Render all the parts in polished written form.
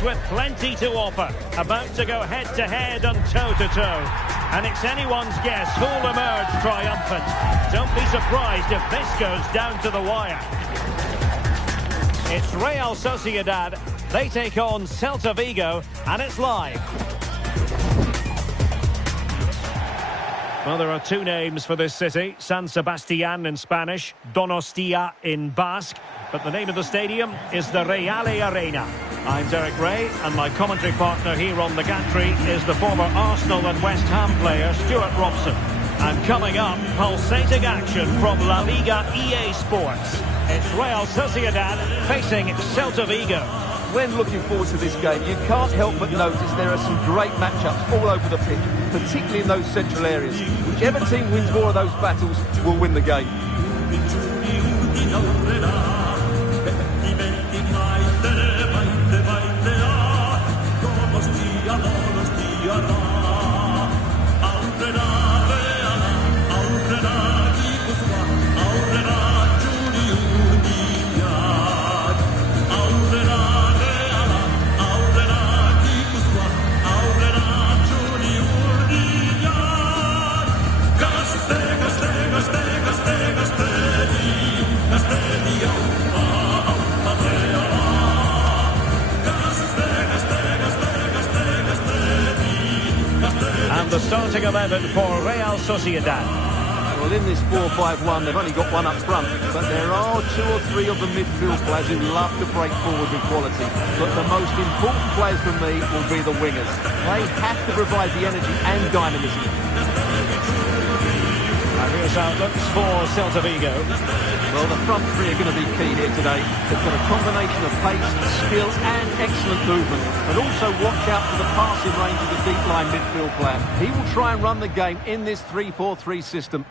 Teams with plenty to offer, about to go head-to-head and toe-to-toe. And it's anyone's guess who'll emerge triumphant. Don't be surprised if this goes down to the wire. It's Real Sociedad. They take on Celta Vigo, and it's live. Well, there are two names for this city. San Sebastián in Spanish, Donostia in Basque. But the name of the stadium is the Reale Arena. I'm Derek Ray, and my commentary partner here on the gantry is the former Arsenal and West Ham player, Stuart Robson. And coming up, pulsating action from Laliga EA Sports. It's Real Sociedad facing Celta Vigo. When looking forward to this game, you can't help but notice there are some great matchups all over the pitch, particularly in those central areas. Whichever team wins more of those battles will win the game. The starting 11 for Real Sociedad. Well, in this 4-5-1, they've only got one up front, but there are two or three of the midfield players who love to break forward with quality. But the most important players for me will be the wingers. They have to provide the energy and dynamism. And here's how it looks for Celta Vigo. Well, the front three are going to be key here today. They've got a combination of pace, skill and excellent movement. But also watch out for the passing range of the deep line midfield player. He will try and run the game in this 3-4-3 system.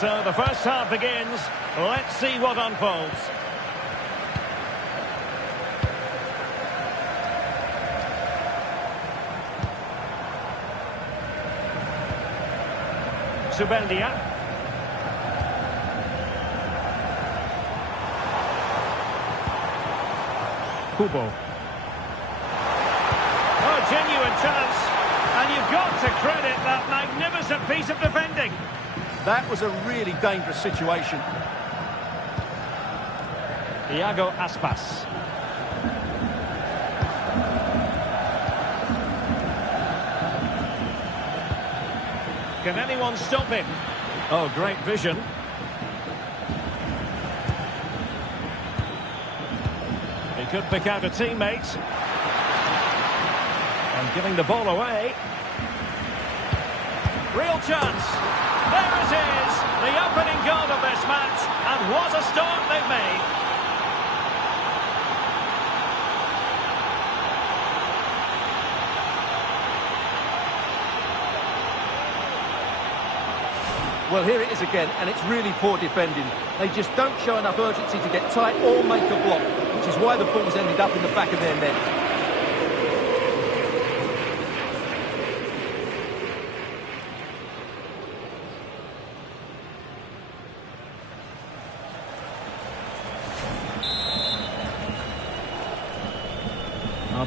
So the first half begins. Let's see what unfolds. Subeldia. Kubo. Oh, genuine chance. And you've got to credit that magnificent piece of defending. That was a really dangerous situation. Iago Aspas. Can anyone stop him? Oh, great vision. He could pick out a teammate. And giving the ball away. Real chance. There it is, the opening goal of this match, and what a start they've made. Well, here it is again, and it's really poor defending. They just don't show enough urgency to get tight or make a block, which is why the ball's ended up in the back of their net.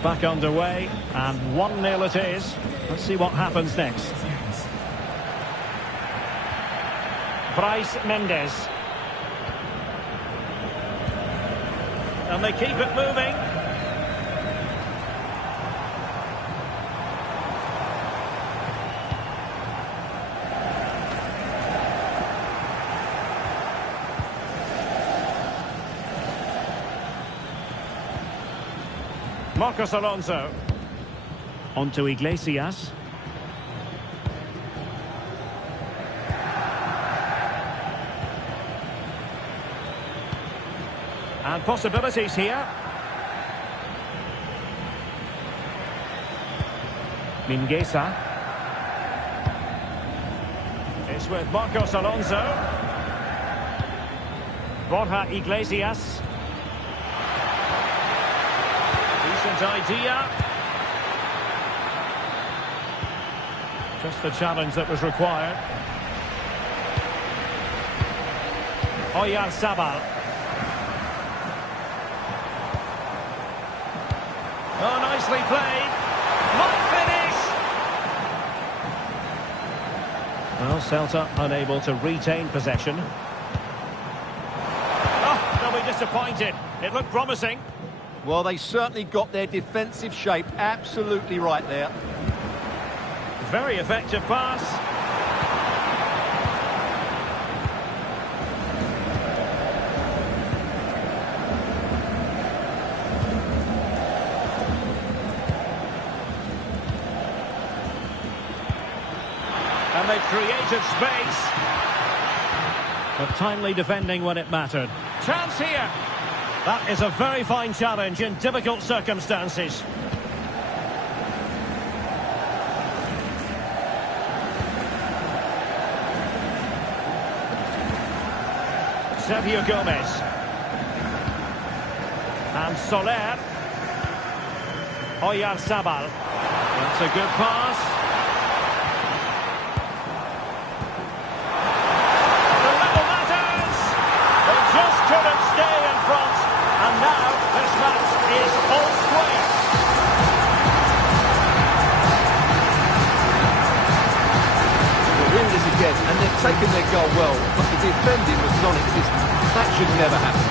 Back underway, and 1-0 it is. Let's see what happens next. Bryce Mendes. And they keep it moving. Marcos Alonso. On to Iglesias. And possibilities here. Mingueza. It's with Marcos Alonso. Borja Iglesias. Decent idea. Just the challenge that was required. Oyarzabal. Oh, nicely played. Might finish. Well, Celta unable to retain possession. Oh, they'll be disappointed. It looked promising. Well, they certainly got their defensive shape absolutely right there. Very effective pass. And they've created space. But timely defending when it mattered. Chance here. That is a very fine challenge in difficult circumstances. Sergio Gomez. And Soler. Oyarzabal. That's a good pass. The level matters. They just couldn't stay in front. And now this match is all square. Well, here it is again, and they've taken their goal well, but the defending was non-existent. That should never happen.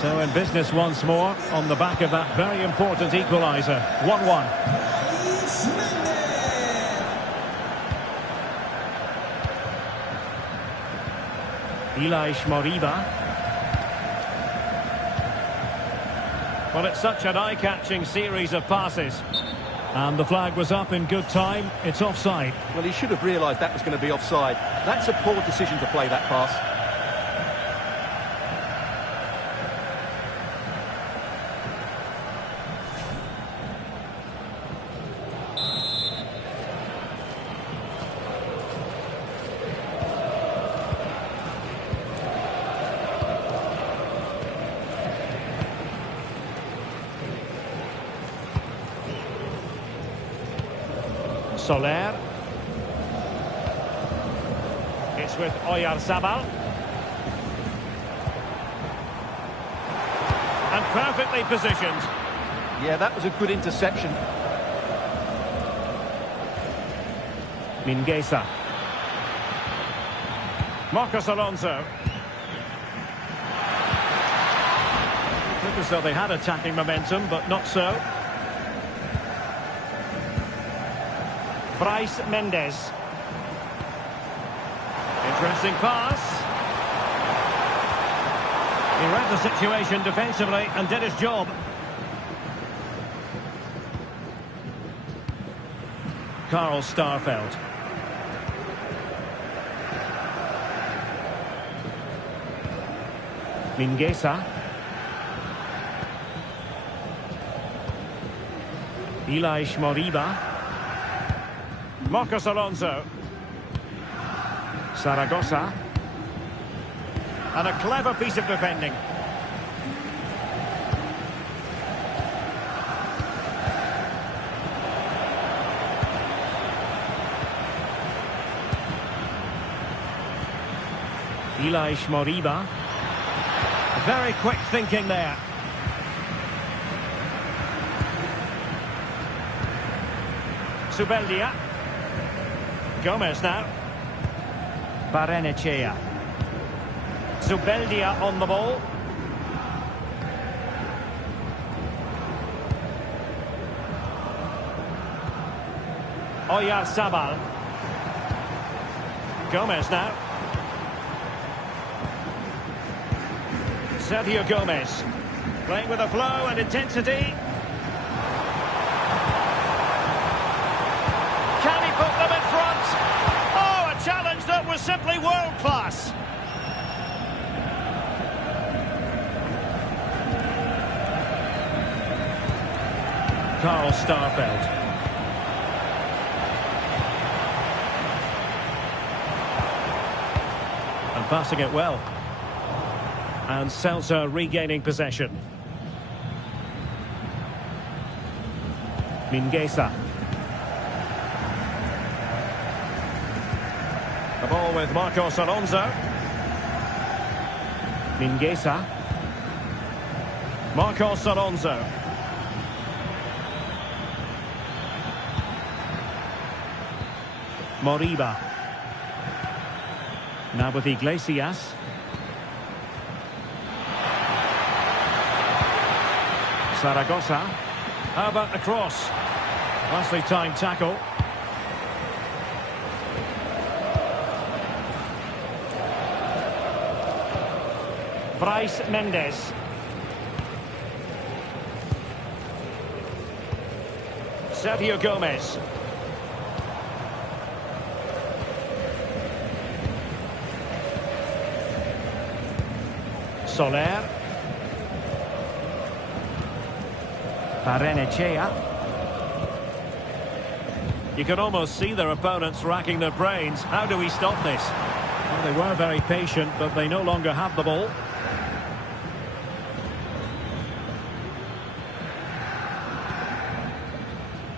So in business once more on the back of that very important equaliser. 1-1. Ilaix Moriba. Well, it's such an eye-catching series of passes. And the flag was up in good time. It's offside. Well, he should have realised that was going to be offside. That's a poor decision to play that pass. Soler. It's with Oyarzabal. And perfectly positioned. Yeah, that was a good interception. Mingueza. Marcos Alonso. Looked as though they had attacking momentum, but not so. Bryce Mendes. Interesting pass. He read the situation defensively and did his job. Karl Starfelt. Mingueza. Ilaix Moriba. Marcos Alonso. Zaragoza. And a clever piece of defending. Ilaix Moriba. Very quick thinking there. Zubeldia. Gomez now. Barrenechea. Zubeldia on the ball. Oyarzabal. Gomez now. Sergio Gomez. Playing with a flow and intensity. simply world-class. Carl Starfelt. And passing it well. And Celta regaining possession. Mingueza. The ball with Marcos Alonso. Mingueza. Marcos Alonso. Moriba. Now with Iglesias. Zaragoza. How about the cross? Nicely timed tackle. Bryce Mendes. Sergio Gomez. Soler. Barrenechea. You can almost see their opponents racking their brains. How do we stop this? Well, they were very patient, but they no longer have the ball.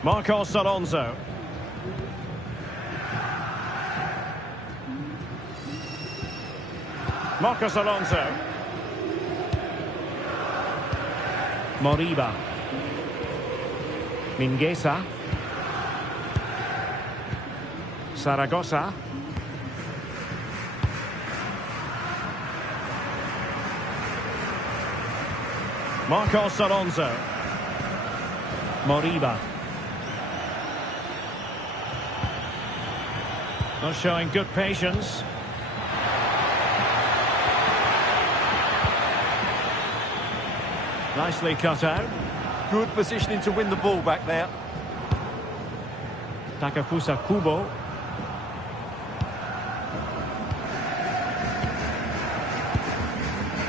Marcos Alonso. Marcos Alonso. Moriba. Mingueza. Zaragoza. Marcos Alonso. Moriba. Not showing good patience. Nicely cut out. Good positioning to win the ball back there. Takefusa Kubo.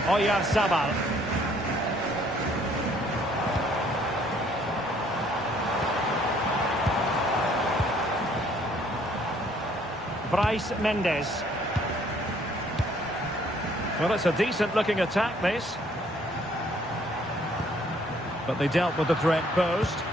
Oyarzabal. Bryce Mendes. Well, it's a decent-looking attack, this. But they dealt with the threat posed.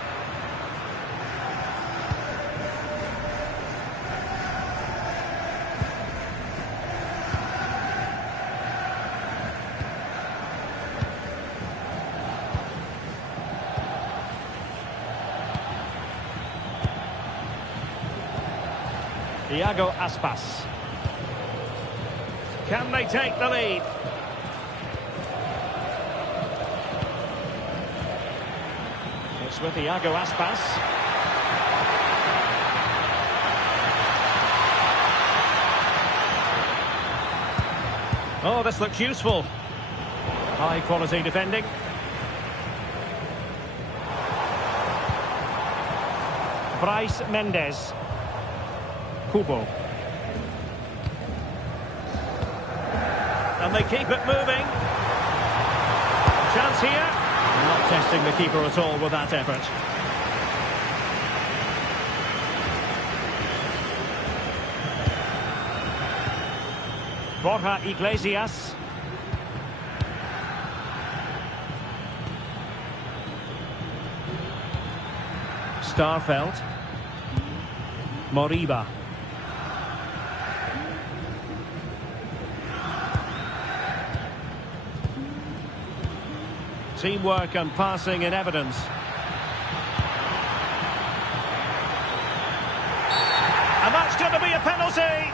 Iago Aspas. Can they take the lead? It's with Iago Aspas. Oh, this looks useful. High quality defending. Bryce Mendes. Kubo. And they keep it moving. Chance here. Not testing the keeper at all with that effort. Borja Iglesias. Starfelt. Moriba. Teamwork and passing in evidence. And that's going to be a penalty.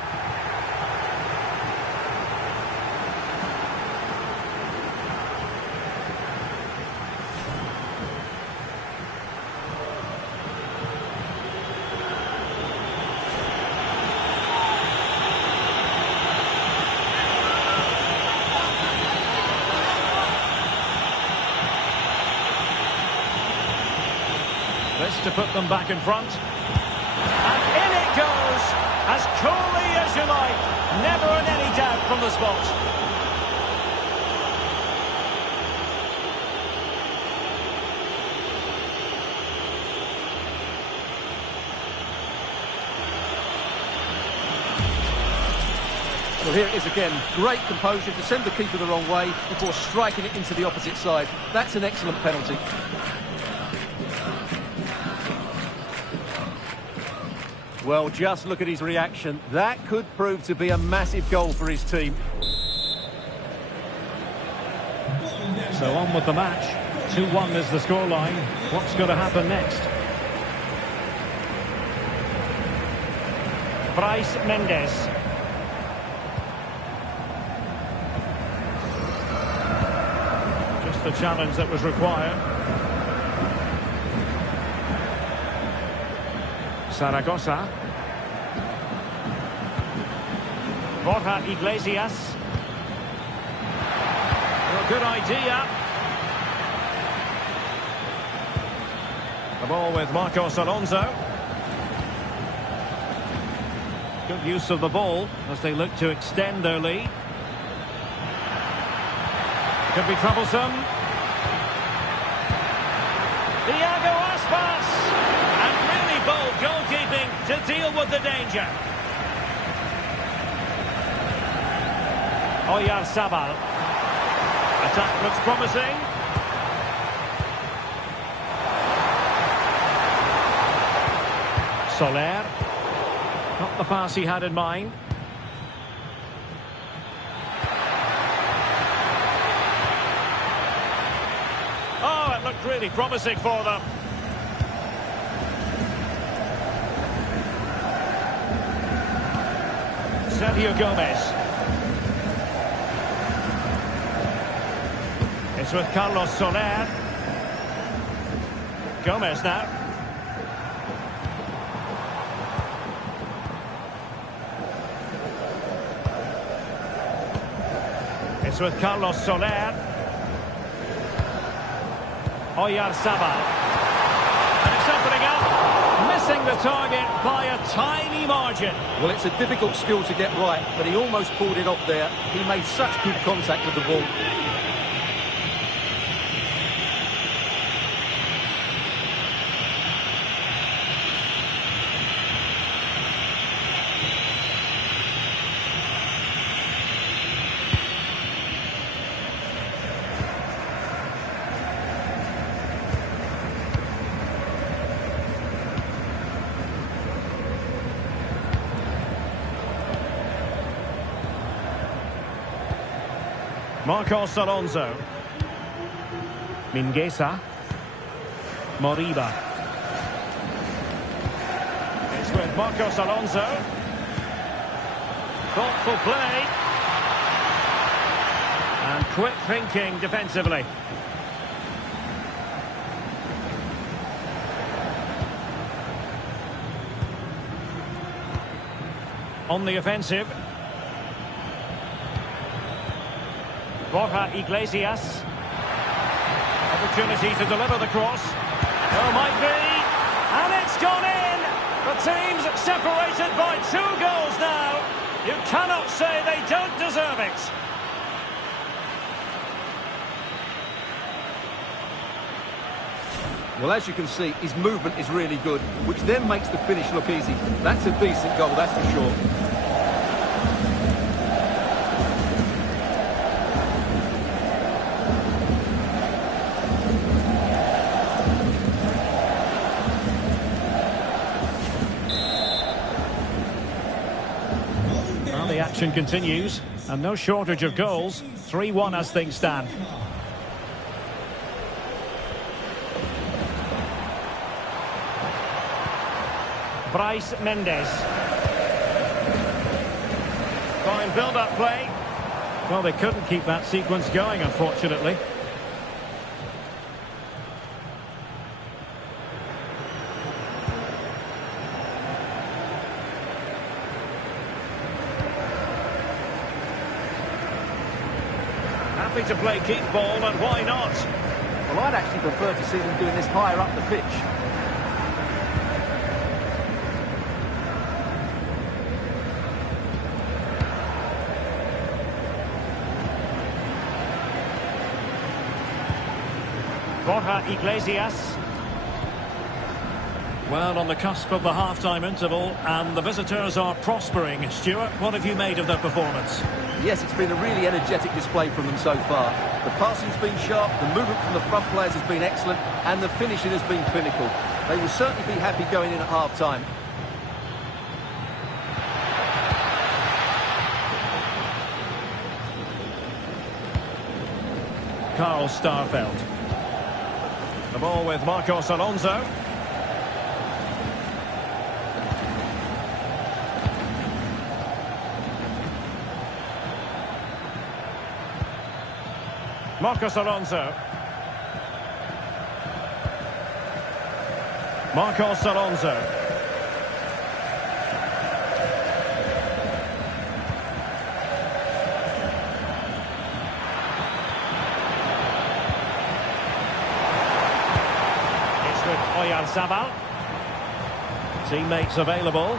This to put them back in front. And in it goes! As coolly as you like. Never in any doubt from the spot. Well, here it is again. Great composure to send the keeper the wrong way before striking it into the opposite side. That's an excellent penalty. Well, just look at his reaction. That could prove to be a massive goal for his team. So on with the match. 2-1 is the scoreline. What's going to happen next? Bryce Mendes. Just the challenge that was required. Zaragoza. Borja Iglesias. Well, good idea. The ball with Marcos Alonso. Good use of the ball as they look to extend their lead. Could be troublesome. Thiago Aspas. And really bold goalkeeping to deal with the danger. Oyarzabal. Attack looks promising. Soler. Not the pass he had in mind. Oh, it looked really promising for them. Sergio Gomez. It's with Carlos Soler. Gomez now. It's with Carlos Soler. Oyarzabal. And it's opening up. Missing the target by a tiny margin. Well, it's a difficult skill to get right, but he almost pulled it off there. He made such good contact with the ball. Marcos Alonso. Mingueza. Moriba. It's with Marcos Alonso. Thoughtful play. And quick thinking defensively. On the offensive. Borja Iglesias. Opportunity to deliver the cross. Oh, might be. And it's gone in. The team's separated by 2 goals now. You cannot say they don't deserve it. Well, as you can see, his movement is really good, which then makes the finish look easy. That's a decent goal, that's for sure. The action continues, and no shortage of goals. 3-1 as things stand. Bryce Mendes. Fine build-up play. Well, they couldn't keep that sequence going, unfortunately. Happy to play keep ball, and why not? Well, I'd actually prefer to see them doing this higher up the pitch. Borja Iglesias. Well, on the cusp of the half-time interval, and the visitors are prospering. Stuart, what have you made of their performance? Yes, it's been a really energetic display from them so far. The passing's been sharp, the movement from the front players has been excellent, and the finishing has been clinical. They will certainly be happy going in at half-time. Carl Starfelt. The ball with Marcos Alonso. Marcos Alonso. Marcos Alonso. It's with Oyarzabal. Teammates available.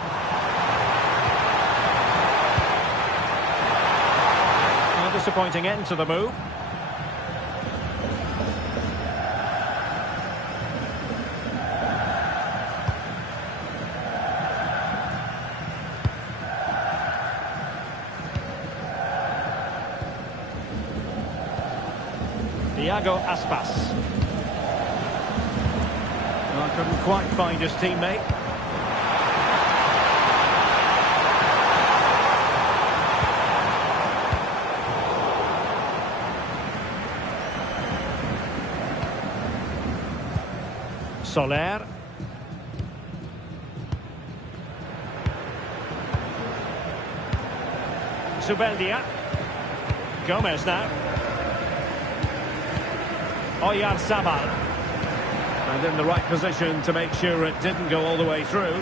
A disappointing end to the move. Iago Aspas. Well, couldn't quite find his teammate. Soler. Zubeldia. Gomez now. Oyarzabal. And in the right position to make sure it didn't go all the way through.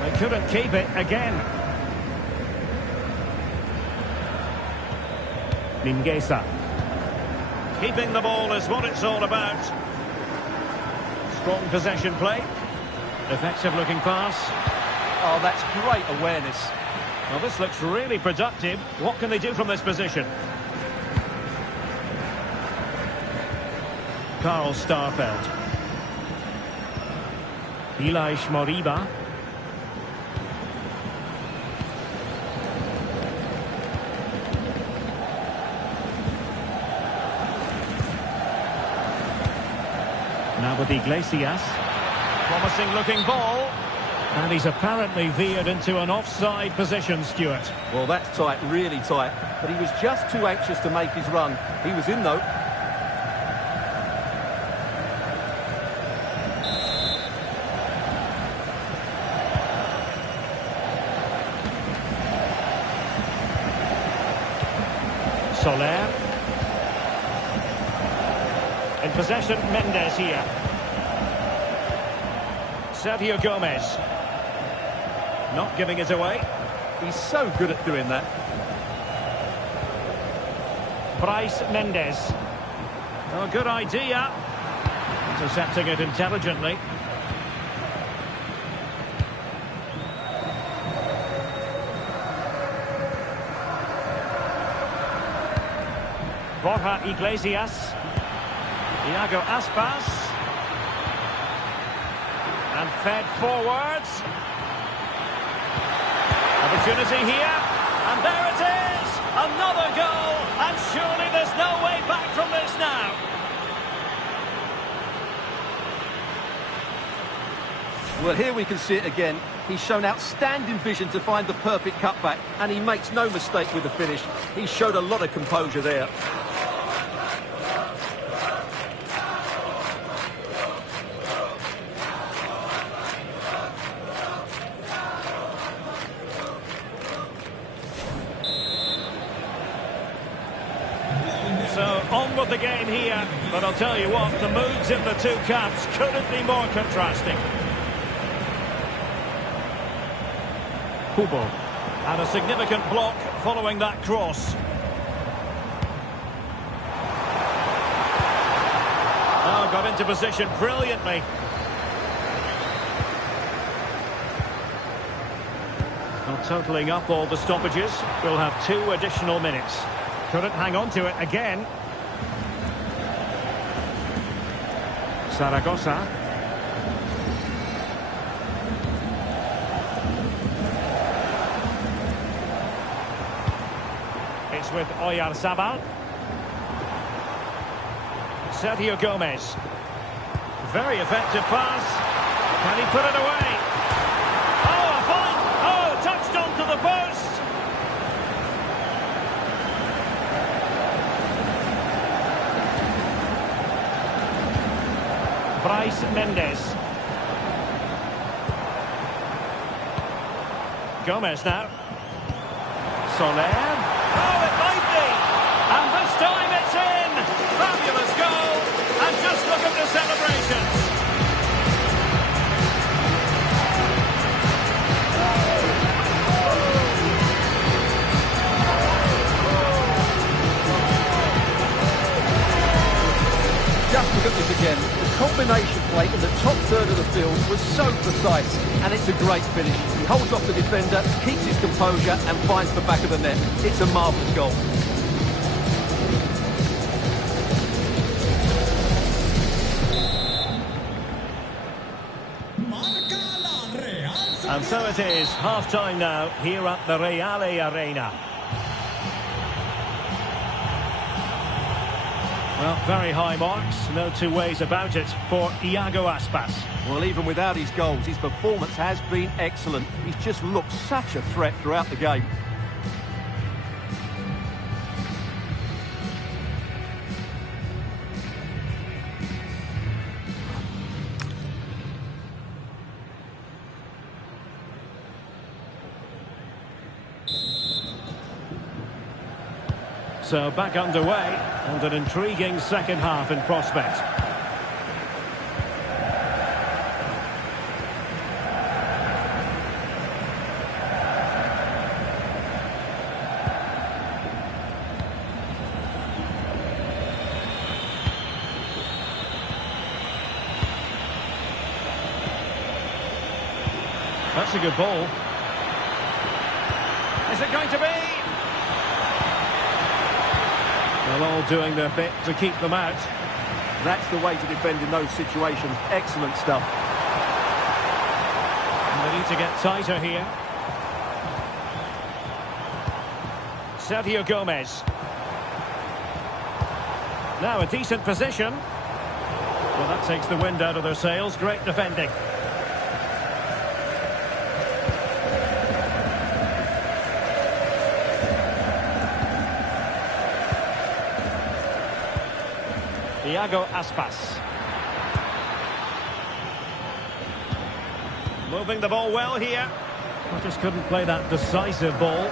They couldn't keep it again. Mingueza. Keeping the ball is what it's all about. Strong possession play. Effective looking pass. Oh, that's great awareness. Well, this looks really productive. What can they do from this position? Carl Starfelt. Ilaix Moriba. Now with Iglesias. Promising looking ball. And he's apparently veered into an offside position, Stuart. Well, that's tight, really tight. But he was just too anxious to make his run. He was in, though. Soler. In possession, Mendes here. Sergio Gomez. Not giving it away. He's so good at doing that. Bryce Mendes. Oh, good idea. Intercepting it intelligently. Borja Iglesias. Iago Aspas. And fed forwards. Opportunity here. And there it is. Another goal. And surely there's no way back from this now. Well, here we can see it again. He's shown outstanding vision to find the perfect cutback. And he makes no mistake with the finish. He showed a lot of composure there. So on with the game here, but I'll tell you what, the moods in the two camps couldn't be more contrasting. Kubo, and a significant block following that cross. Oh, got into position brilliantly. Well, totalling up all the stoppages, we'll have 2 additional minutes. Couldn't hang on to it again. Zaragoza. It's with Oyarzabal. Sergio Gomez. Very effective pass. Can he put it away? Oh, a fine! Oh, touched onto the post! Bryce Mendes. Gomez now. Soler. Oh, it might be! And this time it's in! Fabulous goal! And just look at the celebrations! Just look at this again. The combination play in the top third of the field was so precise, and it's a great finish. He holds off the defender, keeps his composure, and finds the back of the net. It's a marvellous goal. And so it is, half-time now, here at the Reale Arena. Well, very high marks, no two ways about it for Iago Aspas. Well, even without his goals, his performance has been excellent. He's just looked such a threat throughout the game. So back underway, and an intriguing second half in prospect. That's a good ball. Is it going to be? They're all doing their bit to keep them out. That's the way to defend in those situations. Excellent stuff. And they need to get tighter here. Sergio Gomez. Now a decent position. Well, that takes the wind out of their sails. Great defending. Iago Aspas. Moving the ball well here. I just couldn't play that decisive ball.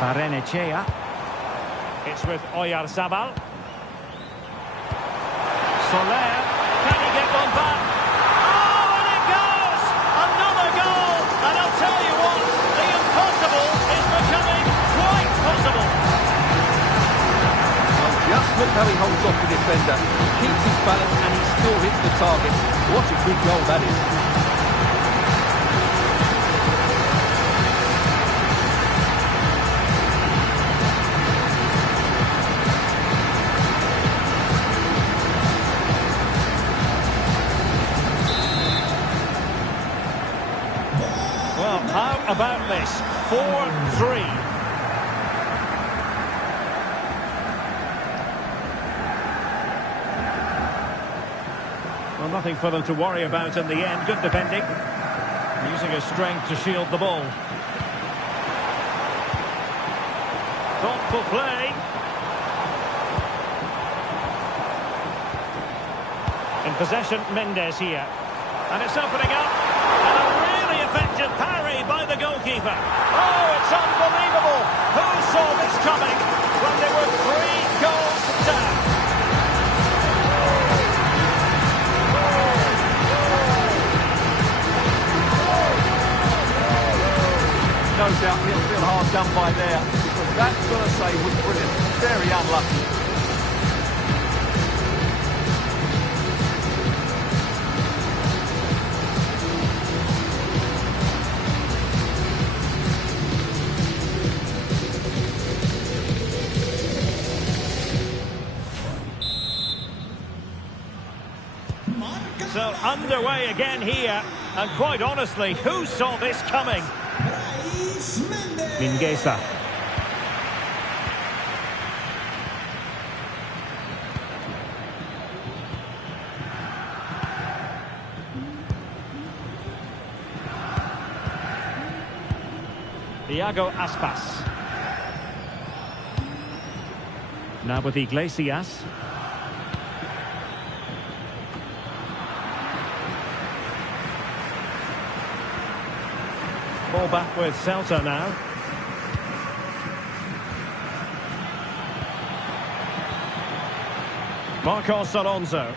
Barrenechea. It's with Oyarzabal. Soler. Can he get one back? Oh, and it goes! Another goal! And I'll tell you what, the impossible is becoming quite possible. Well, just look how he holds off the defender. He keeps his balance and he still hits the target. What a good goal that is. Well, how about this? 4-3. Well, nothing for them to worry about in the end. Good defending. Using his strength to shield the ball. Thoughtful play. In possession, Mendes here. And it's opening up. And a really effective parry by the goalkeeper. Oh, it's unbelievable. Who saw this coming when they were 3 goals down? No doubt he'll feel hard done by there, because that sort of save was brilliant. Very unlucky. So underway again here, and quite honestly, who saw this coming? Mingueza. Iago Aspas. Now with Iglesias. Ball back with Celta now. Marcos Alonso.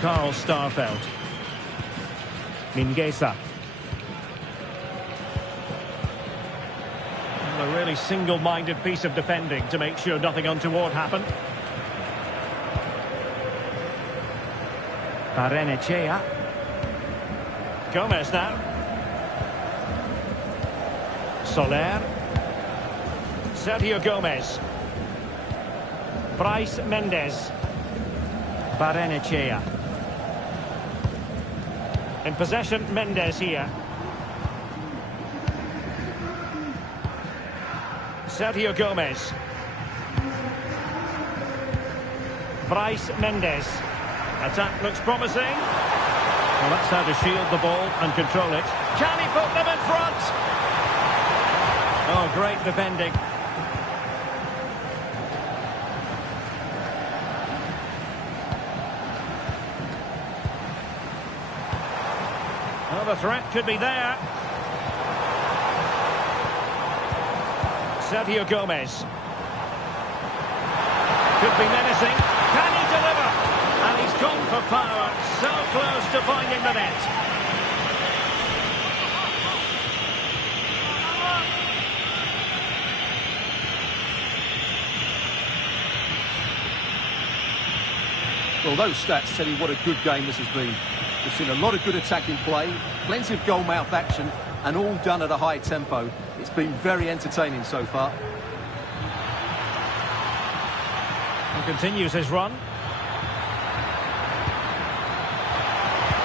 Carl Starfelt. Mingueza. A really single-minded piece of defending to make sure nothing untoward happened. Barrenechea. Gomez now. Soler. Sergio Gomez. Bryce Mendes. Barrenechea. In possession, Mendes here. Sergio Gomez. Bryce Mendes. Attack looks promising. Well, that's how to shield the ball and control it. Can he put them in front? Oh, great defending. Oh, the threat could be there. Sergio Gomez. Could be menacing. Can he deliver? And he's gone for power. So close to finding the net. Well, those stats tell you what a good game this has been. We've seen a lot of good attacking play, plenty of goal-mouth action, and all done at a high tempo. It's been very entertaining so far. And continues his run.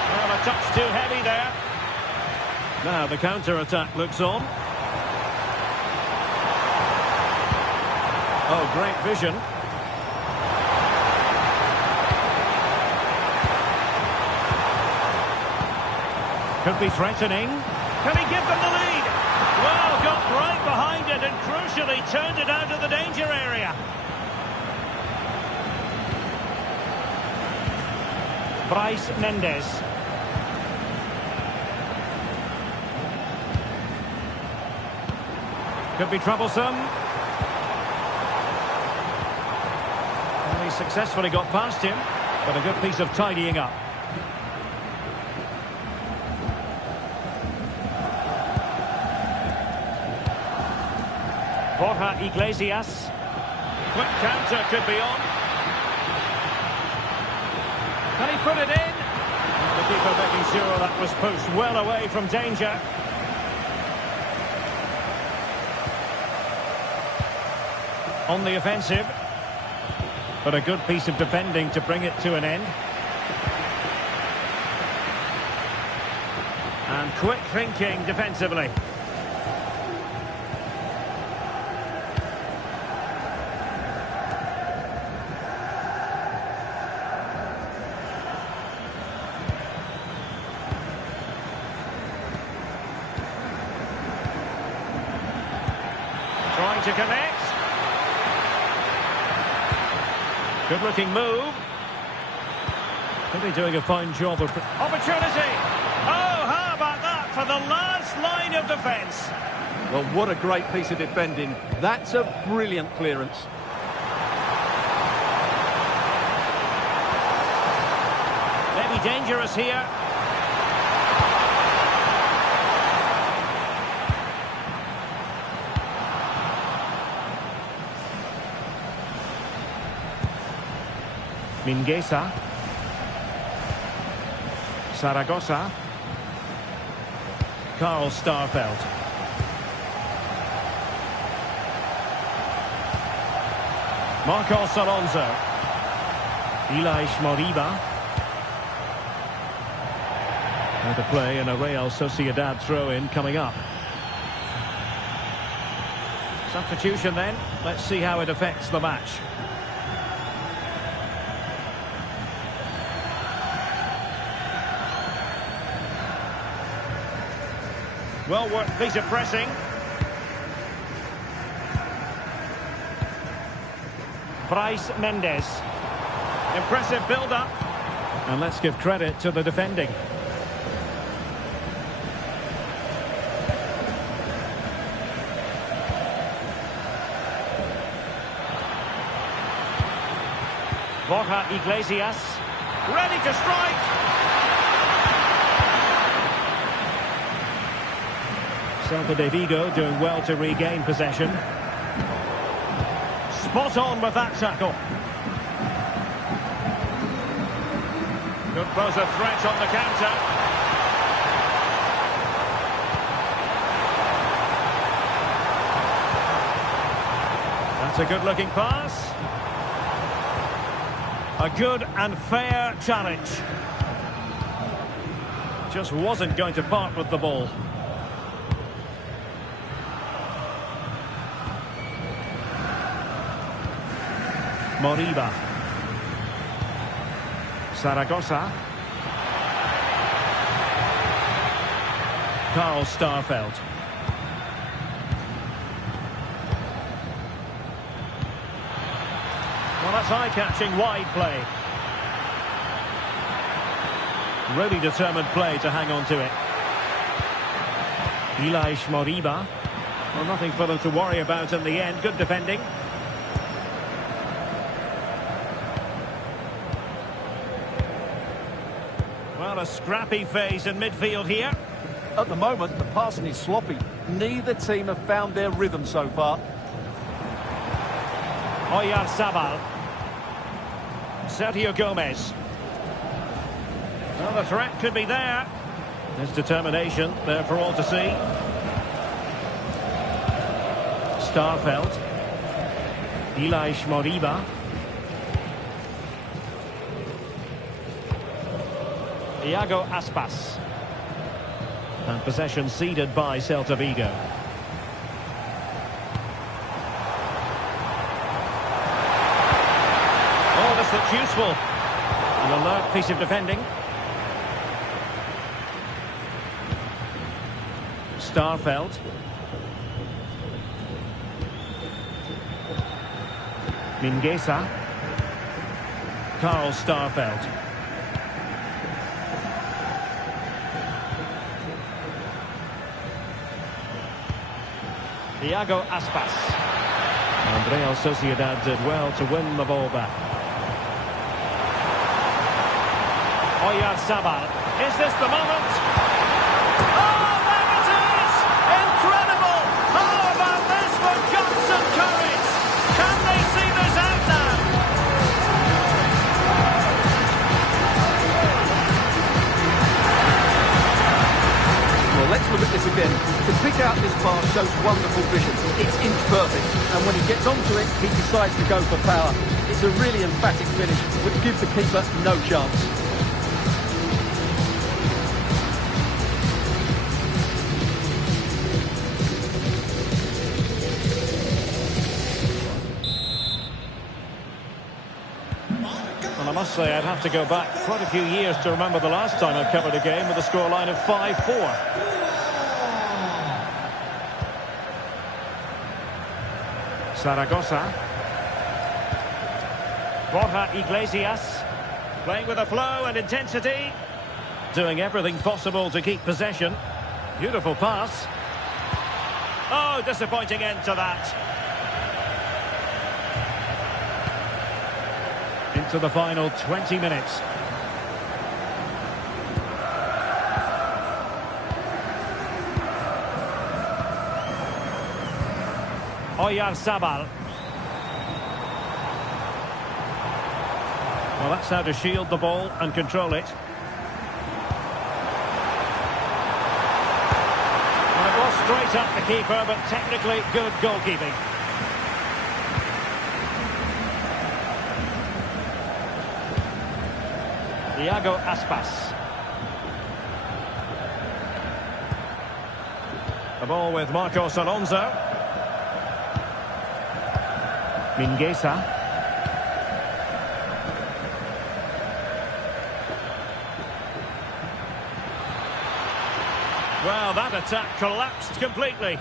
Well, a touch too heavy there. Now the counter-attack looks on. Oh, great vision. Could be threatening. Can he give them the lead? Well, got right behind it and crucially turned it out of the danger area. Bryce Mendes. Could be troublesome. Well, he successfully got past him, but a good piece of tidying up. Borja Iglesias. Quick counter could be on. Can he put it in? The keeper making sure that was pushed well away from danger. On the offensive. But a good piece of defending to bring it to an end. And quick thinking defensively. Trying to connect. Good-looking move. Really doing a fine job of... Opportunity! Oh, how about that for the last line of defence? Well, what a great piece of defending. That's a brilliant clearance. Maybe dangerous here. Mingueza. Zaragoza. Carl Starfelt. Marcos Alonso. Moriba. Now to play and a Real Sociedad throw-in coming up. Substitution then. Let's see how it affects the match. Well worked piece of pressing. Bryce Mendes. Impressive build-up. And let's give credit to the defending. Borja Iglesias. Ready to strike. Celta de Vigo doing well to regain possession. Spot on with that tackle. Could pose a threat on the counter. That's a good-looking pass. A good and fair challenge. Just wasn't going to part with the ball. Moriba. Zaragoza. Karl Starfelt. Well, that's eye-catching wide play. Really determined play to hang on to it. Moriba. Well, nothing for them to worry about in the end. Good defending. Well, a scrappy phase in midfield here. At the moment, the passing is sloppy. Neither team have found their rhythm so far. Oyarzabal. Sergio Gomez. Well, the threat could be there. His determination there for all to see. Starfelt. Moriba. Iago Aspas. And possession ceded by Celta Vigo. Oh, this looks useful. An alert piece of defending. Starfelt. Mingueza. Karl Starfelt. Iago Aspas. And Real Sociedad did well to win the ball back. Oyarzabal. Is this the moment? Oh, there it is! Incredible! How about this for guts and courage? Can they see this out now? Well, let's look at this again. To pick out this pass shows wonderful vision. It's inch perfect, and when he gets onto it, he decides to go for power. It's a really emphatic finish, which gives the keeper no chance. And I must say, I'd have to go back quite a few years to remember the last time I covered a game with a scoreline of 5-4. Zaragoza. Borja Iglesias. Playing with a flow and intensity. Doing everything possible to keep possession. Beautiful pass. Oh, disappointing end to that. Into the final 20 minutes. Oyarzabal. Well, that's how to shield the ball and control it. Well, it was straight up the keeper, but technically good goalkeeping. Iago Aspas. The ball with Marcos Alonso. Mingueza. Well, that attack collapsed completely.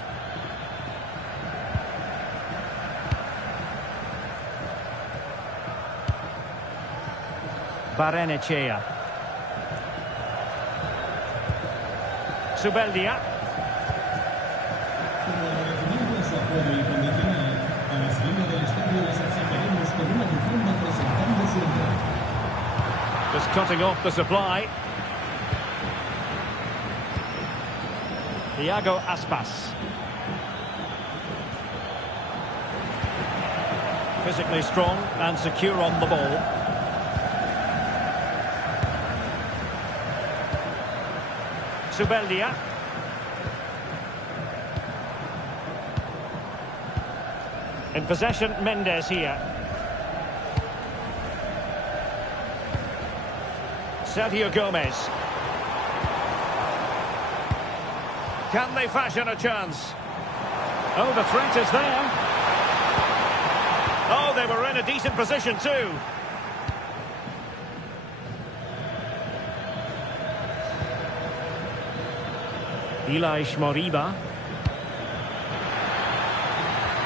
Barrenechea. Zubeldia. Just cutting off the supply. Iago Aspas. Physically strong and secure on the ball. Zubeldia. In possession, Mendes here. Sergio Gomez. Can they fashion a chance? Oh, the threat is there. Oh, they were in a decent position too. Elias Moriba.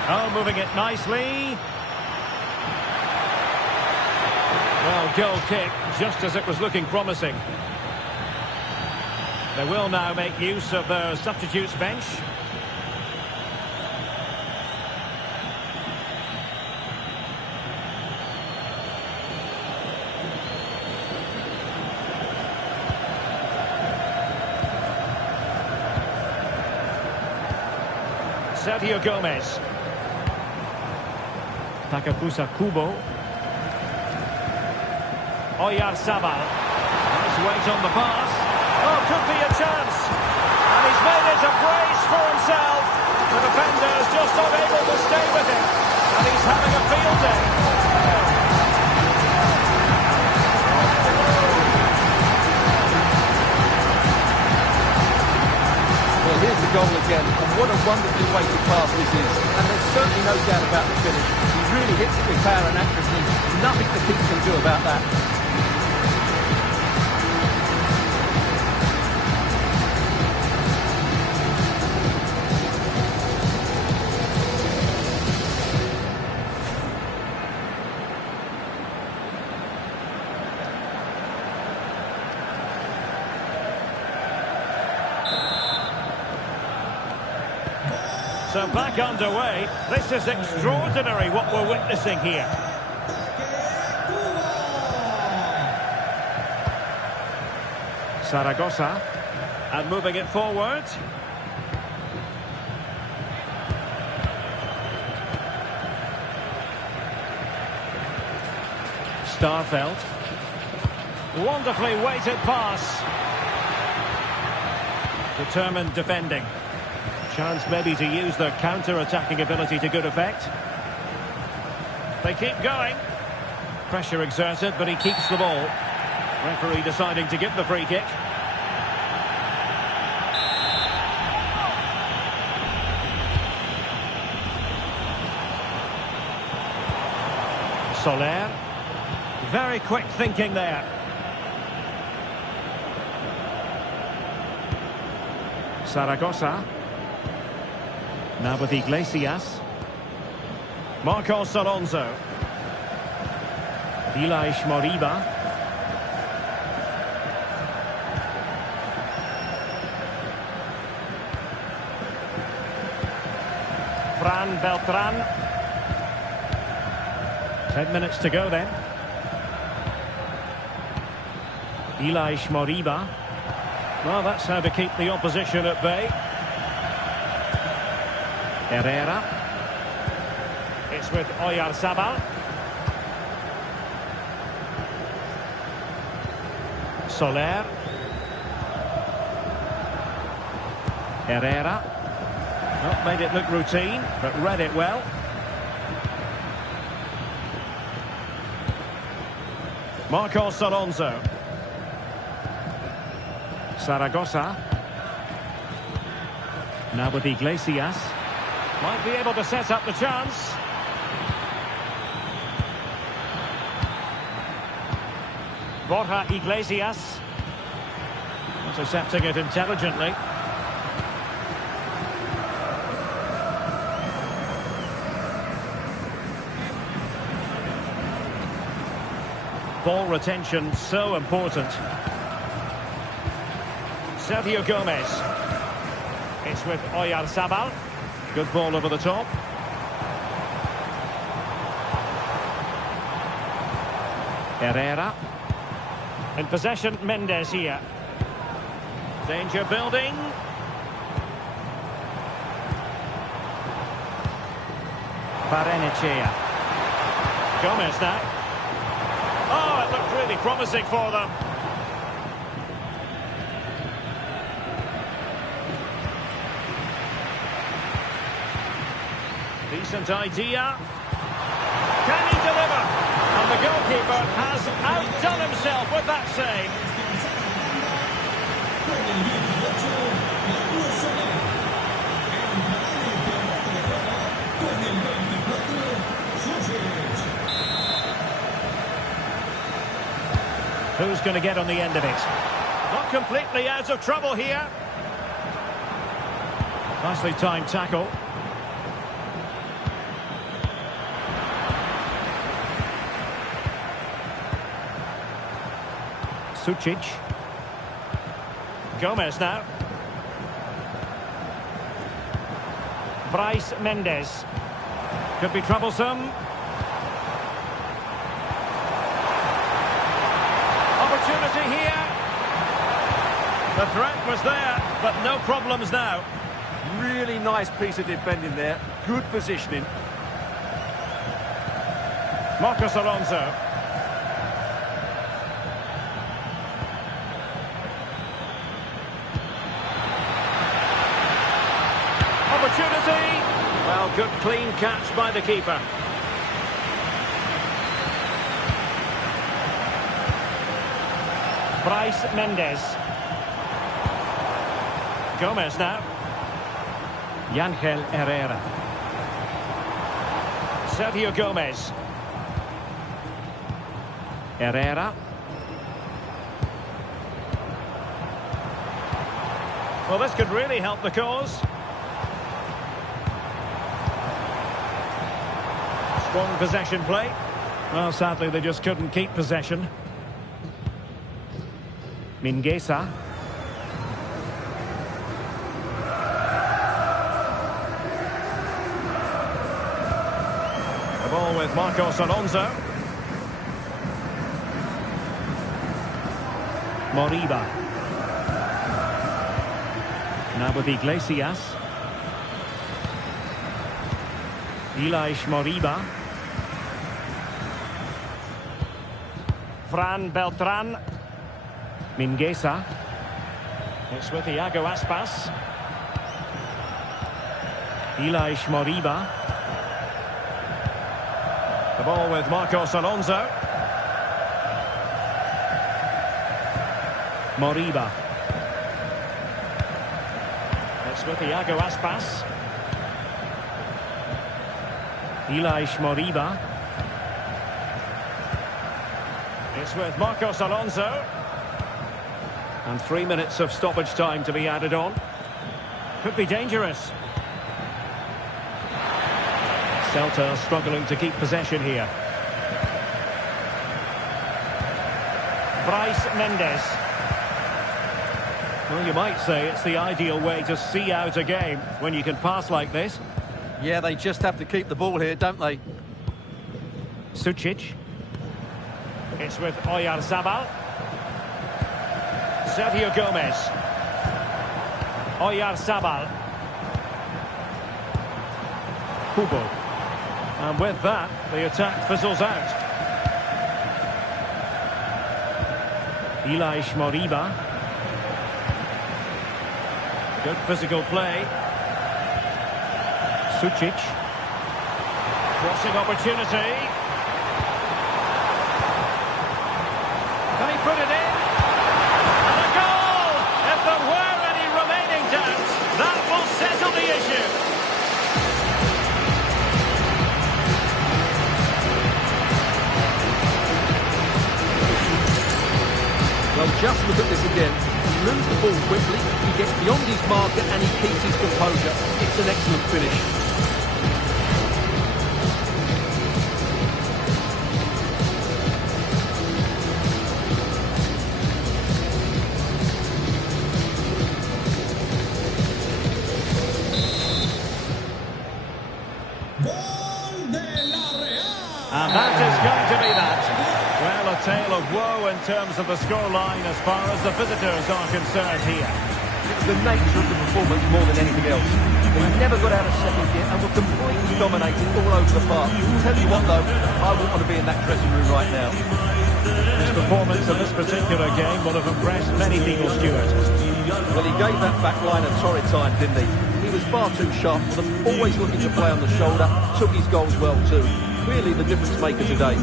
Oh, moving it nicely. Well, goal kick, just as it was looking promising. They will now make use of their substitutes bench. Sergio Gomez. Takefusa Kubo. Oyarzabal. Nice weight on the pass. Oh, could be a chance. And he's made it a brace for himself. The defender's just not able to stay with him. And he's having a field day. Well, here's the goal again, and what a wonderfully weighted pass this is. And there's certainly no doubt about the finish. He really hits it with power and accuracy. Nothing the keeper can do about that. So back underway. This is extraordinary what we're witnessing here. Zaragoza. And moving it forward. Starfelt. Wonderfully weighted pass. Determined defending. Chance maybe to use their counter-attacking ability to good effect. They keep going. Pressure exerted, but he keeps the ball. Referee deciding to give the free kick. Soler. Very quick thinking there. Zaragoza. Now with Iglesias. Marcos Alonso. Elias Moriba. Fran Beltran. 10 minutes to go then. Elias Moriba. Well, that's how to keep the opposition at bay. Herrera. It's with Oyarzabal. Soler. Herrera. Not made it look routine, but read it well. Marcos Alonso. Zaragoza. Now with Iglesias. Might be able to set up the chance. Borja Iglesias. Intercepting it intelligently. Ball retention so important. Sergio Gomez. It's with Oyarzabal. Good ball over the top. Herrera. In possession, Mendes here. Danger building. Barrenechea. Gomez now. Oh, it looked really promising for them. Decent idea. Can he deliver? And the goalkeeper has outdone himself with that save. Who's going to get on the end of it? Not completely out of trouble here. Nicely timed tackle. Sucic. Gomez now. Bryce Mendes. Could be troublesome. Opportunity here. The threat was there, but no problems now. Really nice piece of defending there. Good positioning. Marcos Alonso. Opportunity. Well, good clean catch by the keeper. Bryce Mendes. Gomez now. Yangel Herrera. Sergio Gomez. Herrera. Well, this could really help the cause. Strong possession play. Well, sadly, they just couldn't keep possession. Mingueza. The ball with Marcos Alonso. Moriba. Now with Iglesias. Ilaix Moriba. Fran Beltran. Mingueza. It's with Iago Aspas. Ilaix Moriba. The ball with Marcos Alonso. Moriba. It's with Iago Aspas. Ilaix Moriba. It's with Marcos Alonso. And 3 minutes of stoppage time to be added on. Could be dangerous. Celta struggling to keep possession here. Bryce Mendes. Well, you might say it's the ideal way to see out a game when you can pass like this. Yeah, they just have to keep the ball here, don't they? Sucic. It's with Oyarzabal. Sergio Gomez. Oyarzabal. Kubo. And with that, the attack fizzles out. Ilaix Moriba. Good physical play. Sucic. Crossing opportunity. Can he put it in? And a goal! just look at this again. He moves the ball quickly, he gets beyond his marker and he keeps his composure. It's an excellent finish. And that is going to be that. Well, a tale of woe in terms of the scoreline as far as the visitors are concerned here. It was the nature of the performance more than anything else. They never got out of second gear and were completely dominating all over the park. Tell you what though, I wouldn't want to be in that dressing room right now. His performance in this particular game would have impressed many people, Stuart. Well, he gave that back line a torrid time, didn't he? He was far too sharp for them, always looking to play on the shoulder, took his goals well too. Clearly the difference maker today.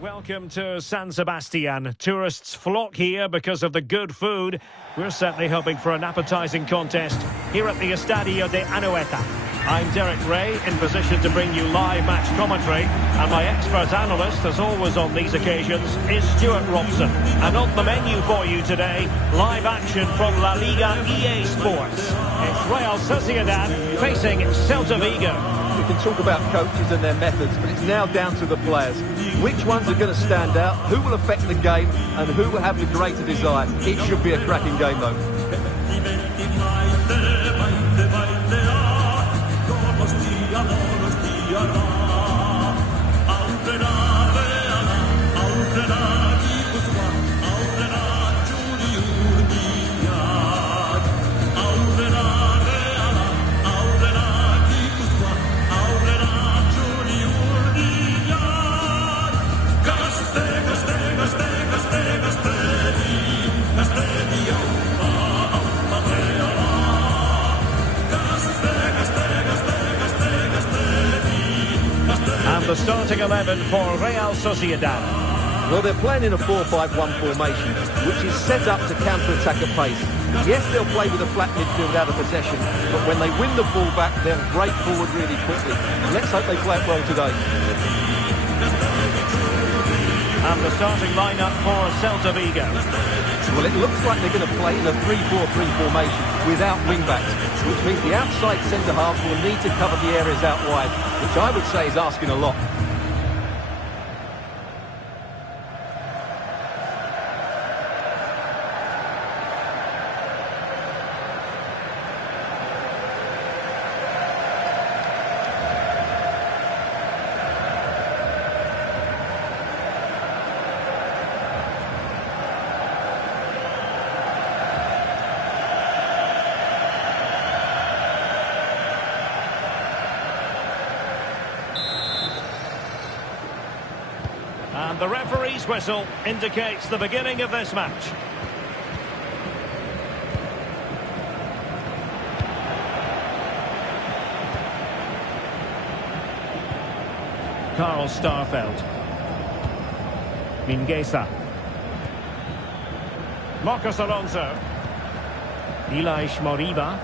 Welcome to San Sebastian. Tourists flock here because of the good food. We're certainly hoping for an appetising contest here at the Estadio de Anoeta. I'm Derek Ray, in position to bring you live match commentary, and my expert analyst, as always on these occasions, is Stuart Robson. And on the menu for you today, live action from Laliga EA Sports. It's Real Sociedad facing Celta Vigo. We can talk about coaches and their methods, but it's now down to the players. Which ones are going to stand out, who will affect the game, and who will have the greater desire. It should be a cracking game, though. The starting 11 for Real Sociedad. Well, they're playing in a 4-5-1 formation, which is set up to counter-attack at pace. Yes, they'll play with a flat midfield out of possession, but when they win the ball back, they'll break forward really quickly. Let's hope they play it well today. And the starting lineup for Celta Vigo. Well, it looks like they're going to play in a 3-4-3 formation without wing-backs, which means the outside centre-halves will need to cover the areas out wide, which I would say is asking a lot. And the referee's whistle indicates the beginning of this match. Carl Starfelt. Mingueza. Marcos Alonso. Elias Moriba.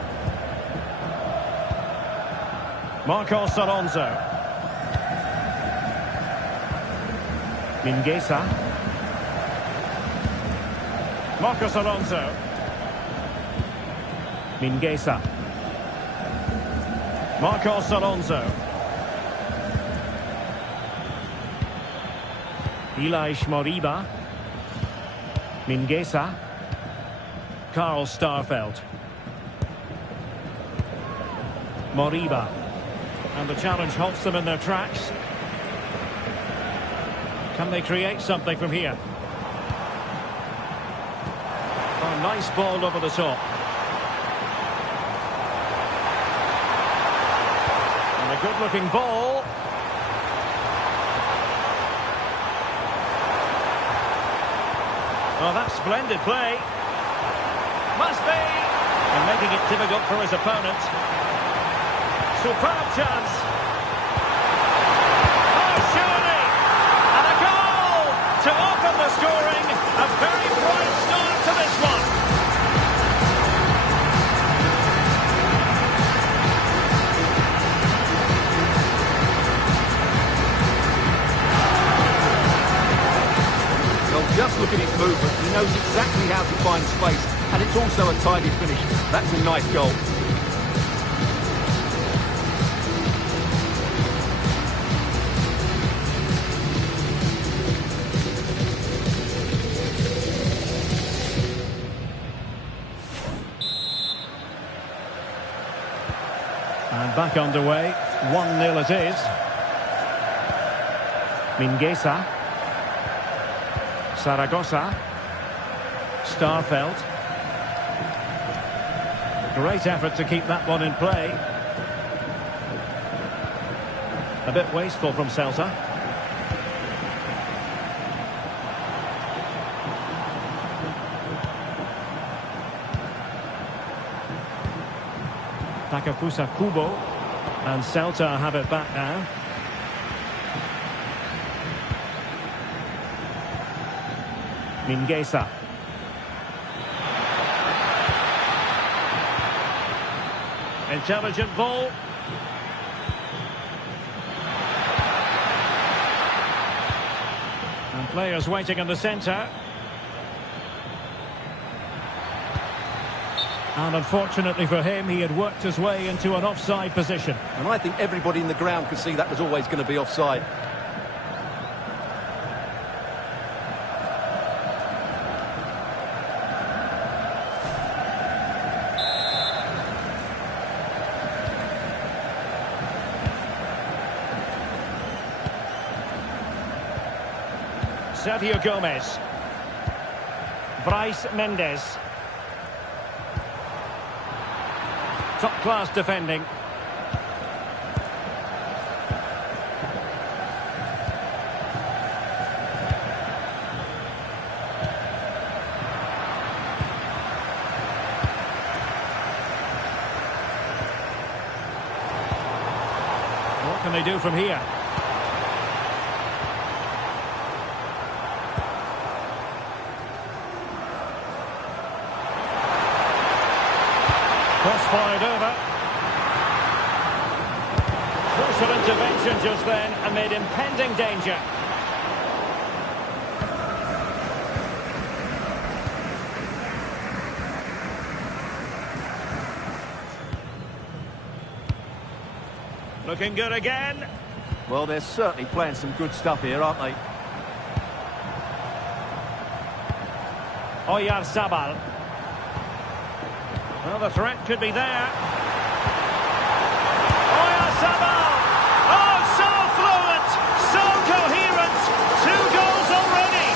Marcos Alonso. Mingueza. Marcos Alonso. Mingueza. Marcos Alonso. Elias Moriba. Mingueza. Carl Starfelt. Moriba. And the challenge halts them in their tracks. Can they create something from here? Oh, nice ball over the top. And a good-looking ball. Oh, that's splendid play. Must be! And making it difficult for his opponent. Superb chance. Oh, surely! And a goal to open the scoring. A very bright start to this one. Just look at his movement. He knows exactly how to find space, and it's also a tidy finish. That's a nice goal. And back underway. 1-0 it is. Mingueza. Zaragoza. Starfelt. Great effort to keep that one in play. A bit wasteful from Celta. Takafusa Kubo. And Celta have it back now. Mingueza. Intelligent ball. And players waiting in the centre. And unfortunately for him, he had worked his way into an offside position. And I think everybody in the ground could see that was always going to be offside. Sergio Gomez. Bryce Mendes. Top-class defending. What can they do from here? Cross-fired over. Crucial intervention just then amid impending danger. Looking good again. Well, they're certainly playing some good stuff here, aren't they? Oyarzabal. Well, the threat could be there. Oyarzabal! Oh, so fluent, so coherent. 2 goals already.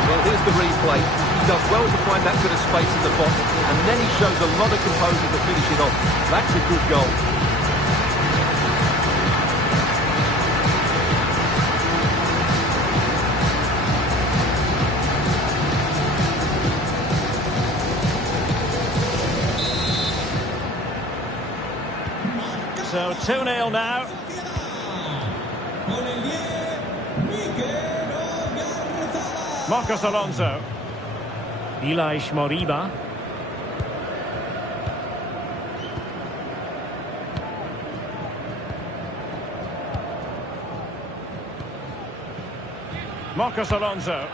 Well, here's the replay. He does well to find that bit of space in the box, and then he shows a lot of composure to finish it off. That's a good goal. So 2-0 now. Marcos Alonso. Ilaix Moriba. Marcos Alonso.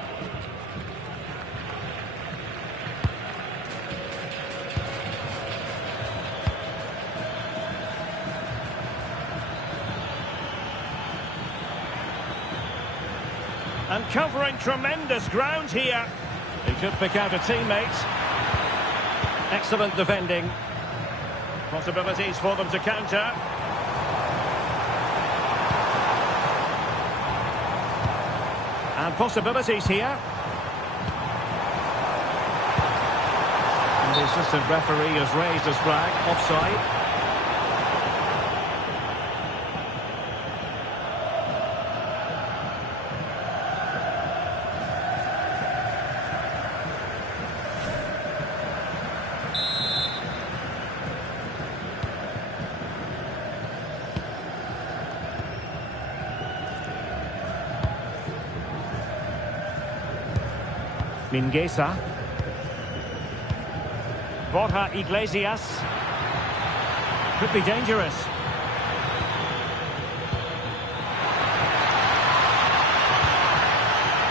And covering tremendous ground here. He could pick out a teammate. Excellent defending. Possibilities for them to counter. And possibilities here. And the assistant referee has raised his flag. Offside. Mingueza. Borja Iglesias. Could be dangerous.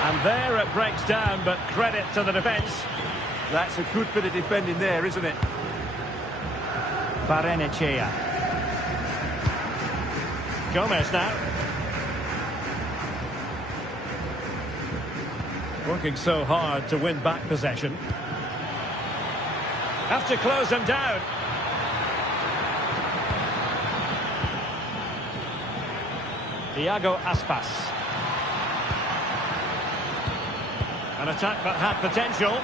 And there it breaks down, but credit to the defence. That's a good bit of defending there, isn't it? Barrenechea. Gomez now. Working so hard to win back possession. Have to close them down. Thiago Aspas. An attack that had potential.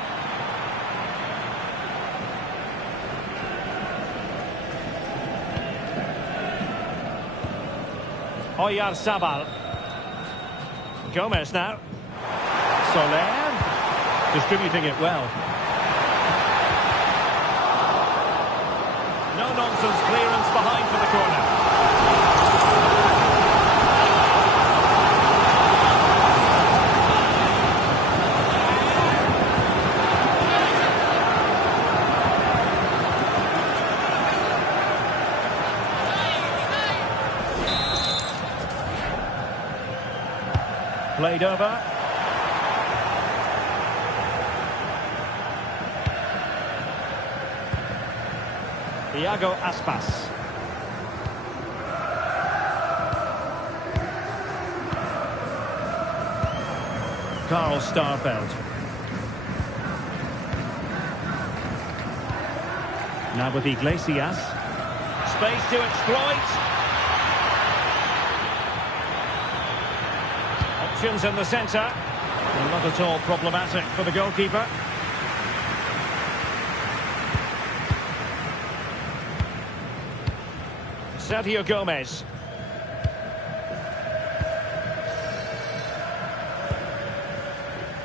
Oyarzabal. Gomez now. Soler. Distributing it well. No-nonsense clearance behind for the corner. Played over. Thiago Aspas. Carl Starfelt. Now with Iglesias. Space to exploit. Options in the centre. Not at all problematic for the goalkeeper. Sergio Gomez.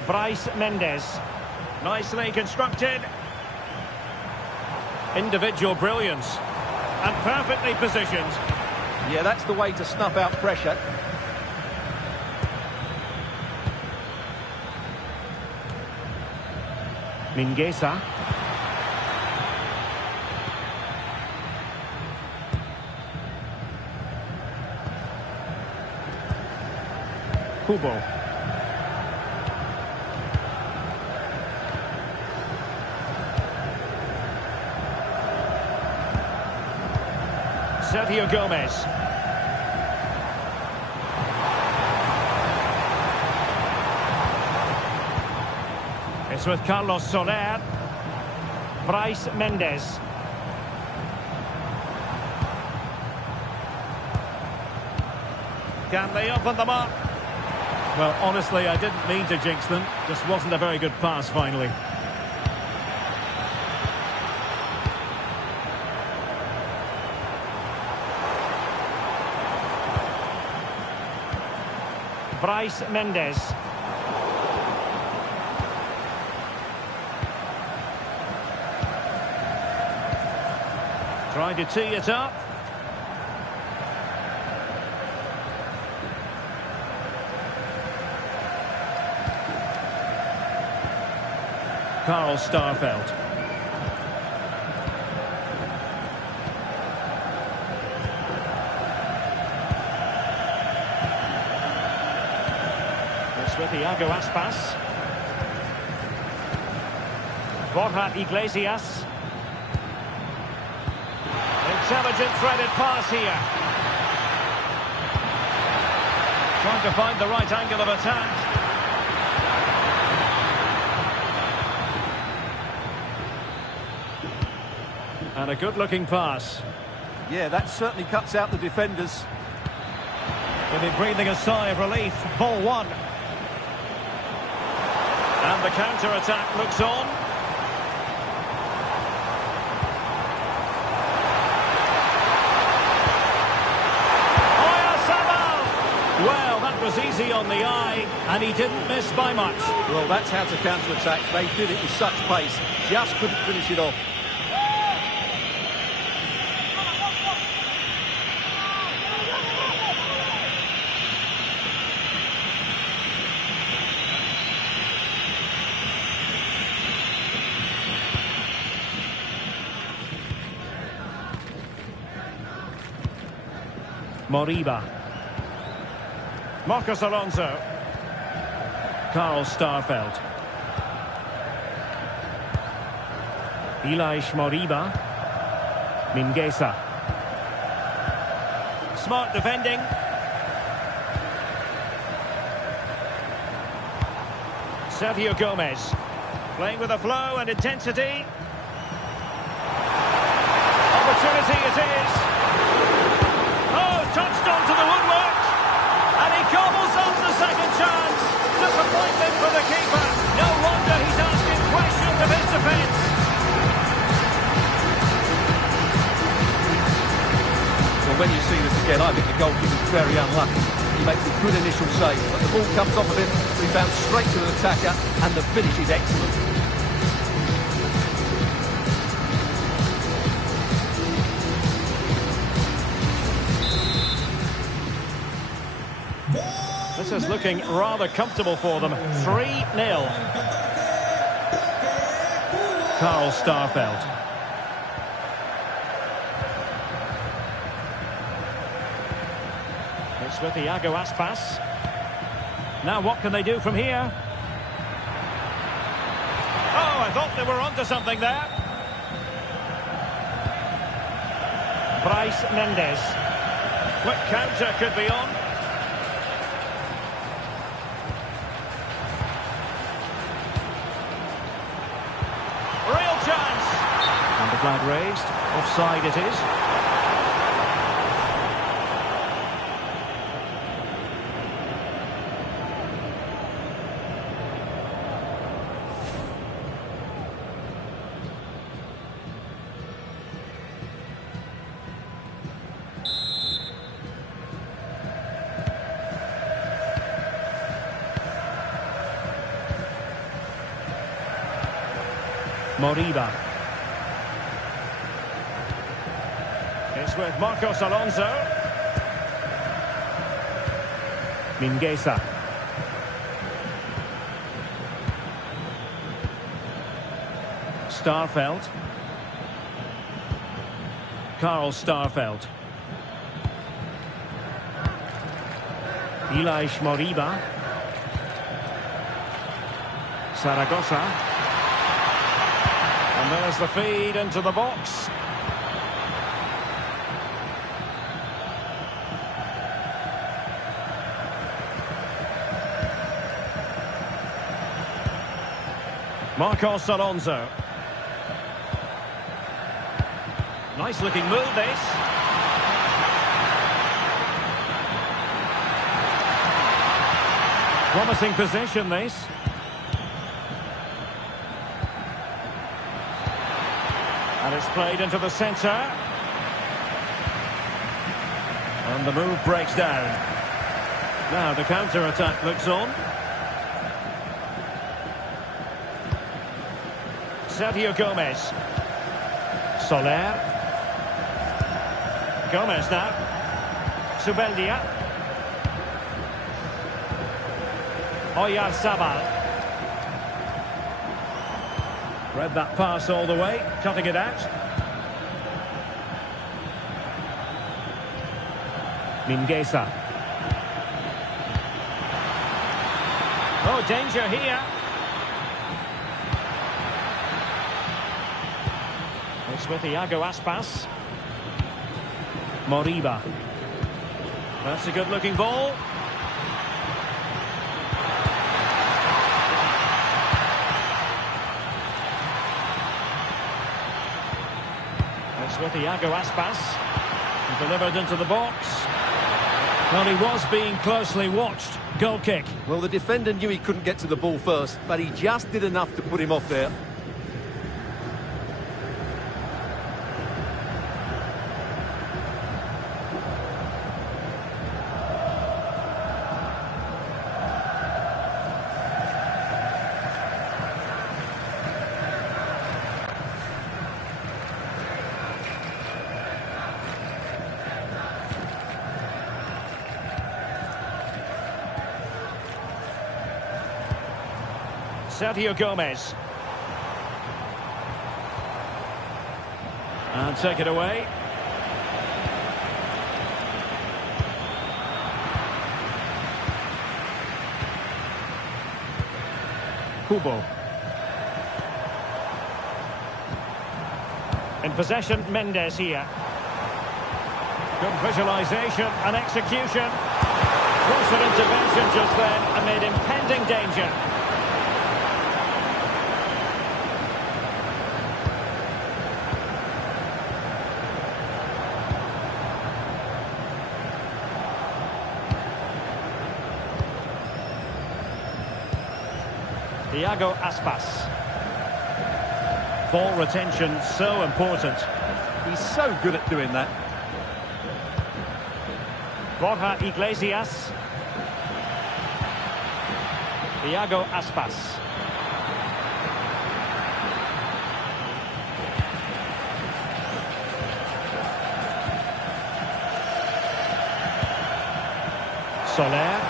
Bryce Mendes. Nicely constructed. Individual brilliance. And perfectly positioned. Yeah, that's the way to snuff out pressure. Mingueza. Kubo. Sergio Gomez. It's with Carlos Soler. Bryce Mendes. Can they open them up? Well, honestly, I didn't mean to jinx them. Just wasn't a very good pass, finally. Bryce Mendes. Trying to tee it up. Carl Starfelt. It's with Thiago Aspas. Borja Iglesias. Intelligent threaded pass here. Trying to find the right angle of attack. And a good-looking pass. Yeah, that certainly cuts out the defenders. They'll be breathing a sigh of relief. Ball one. And the counter-attack looks on. Well, that was easy on the eye, and he didn't miss by much. Well, that's how to counter-attack. They did it with such pace. Just couldn't finish it off. Moriba. Marcos Alonso. Carl Starfelt. Elish Moriba. Mingueza. Smart defending. Sergio Gomez. Playing with a flow and intensity. Opportunity it is. Oh, touched onto the woodwork. And he gobbles up the second chance. Disappointment for the keeper. No wonder he's asking questions of his defence. Well, when you see this again, I think the goalkeeper's very unlucky. He makes a good initial save, but the ball comes off of him, rebounds straight to an attacker, and the finish is excellent. This is looking rather comfortable for them. 3-0. Carl Starfelt. It's with Iago Aspas. Now what can they do from here? Oh, I thought they were onto something there. Bryce Mendes. Quick counter could be on. Real chance. And the flag raised. Offside it is. Moriba. It's with Marcos Alonso. Mingueza. Starfelt. Carl Starfelt. Elish Moriba. Zaragoza. And there's the feed into the box. Marcos Alonso. Nice looking move this. Promising possession this. And it's played into the centre. And the move breaks down. Now the counter-attack looks on. Sergio Gomez. Soler. Gomez now. Subeldia. Oyarzabal. Read that pass all the way, cutting it out. Mingueza. Oh, danger here. It's with Iago Aspas. Moriba. That's a good-looking ball. It's with Iago Aspas. Delivered into the box. Well, he was being closely watched. Goal kick. Well, the defender knew he couldn't get to the ball first, but he just did enough to put him off there. Sergio Gomez. And take it away. Kubo. In possession, Mendes here. Good visualisation and execution. Crucial intervention just then amid impending danger. Iago Aspas. Ball retention so important. He's so good at doing that. Borja Iglesias. Iago Aspas. Soler.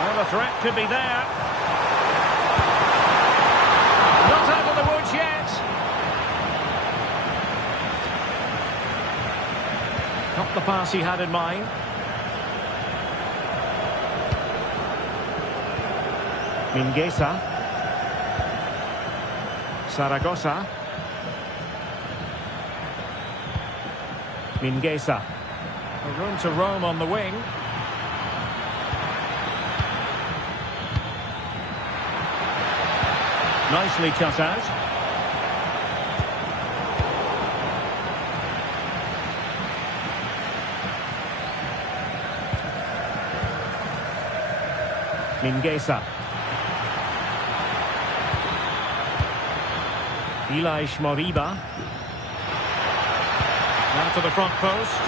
Well, the threat could be there. Not out of the woods yet. Not the pass he had in mind. Mingueza. Zaragoza. Mingueza. Room to roam on the wing. Nicely cut out. Mingueza. Elias Moriba. Now to the front post.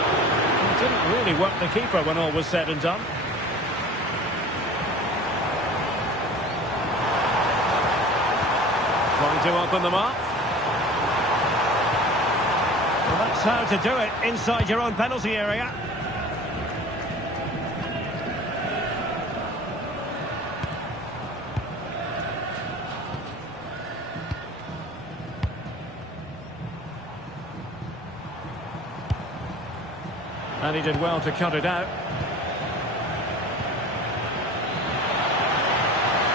He didn't really work the keeper when all was said and done. Trying to open them up. Well, that's how to do it inside your own penalty area. And he did well to cut it out.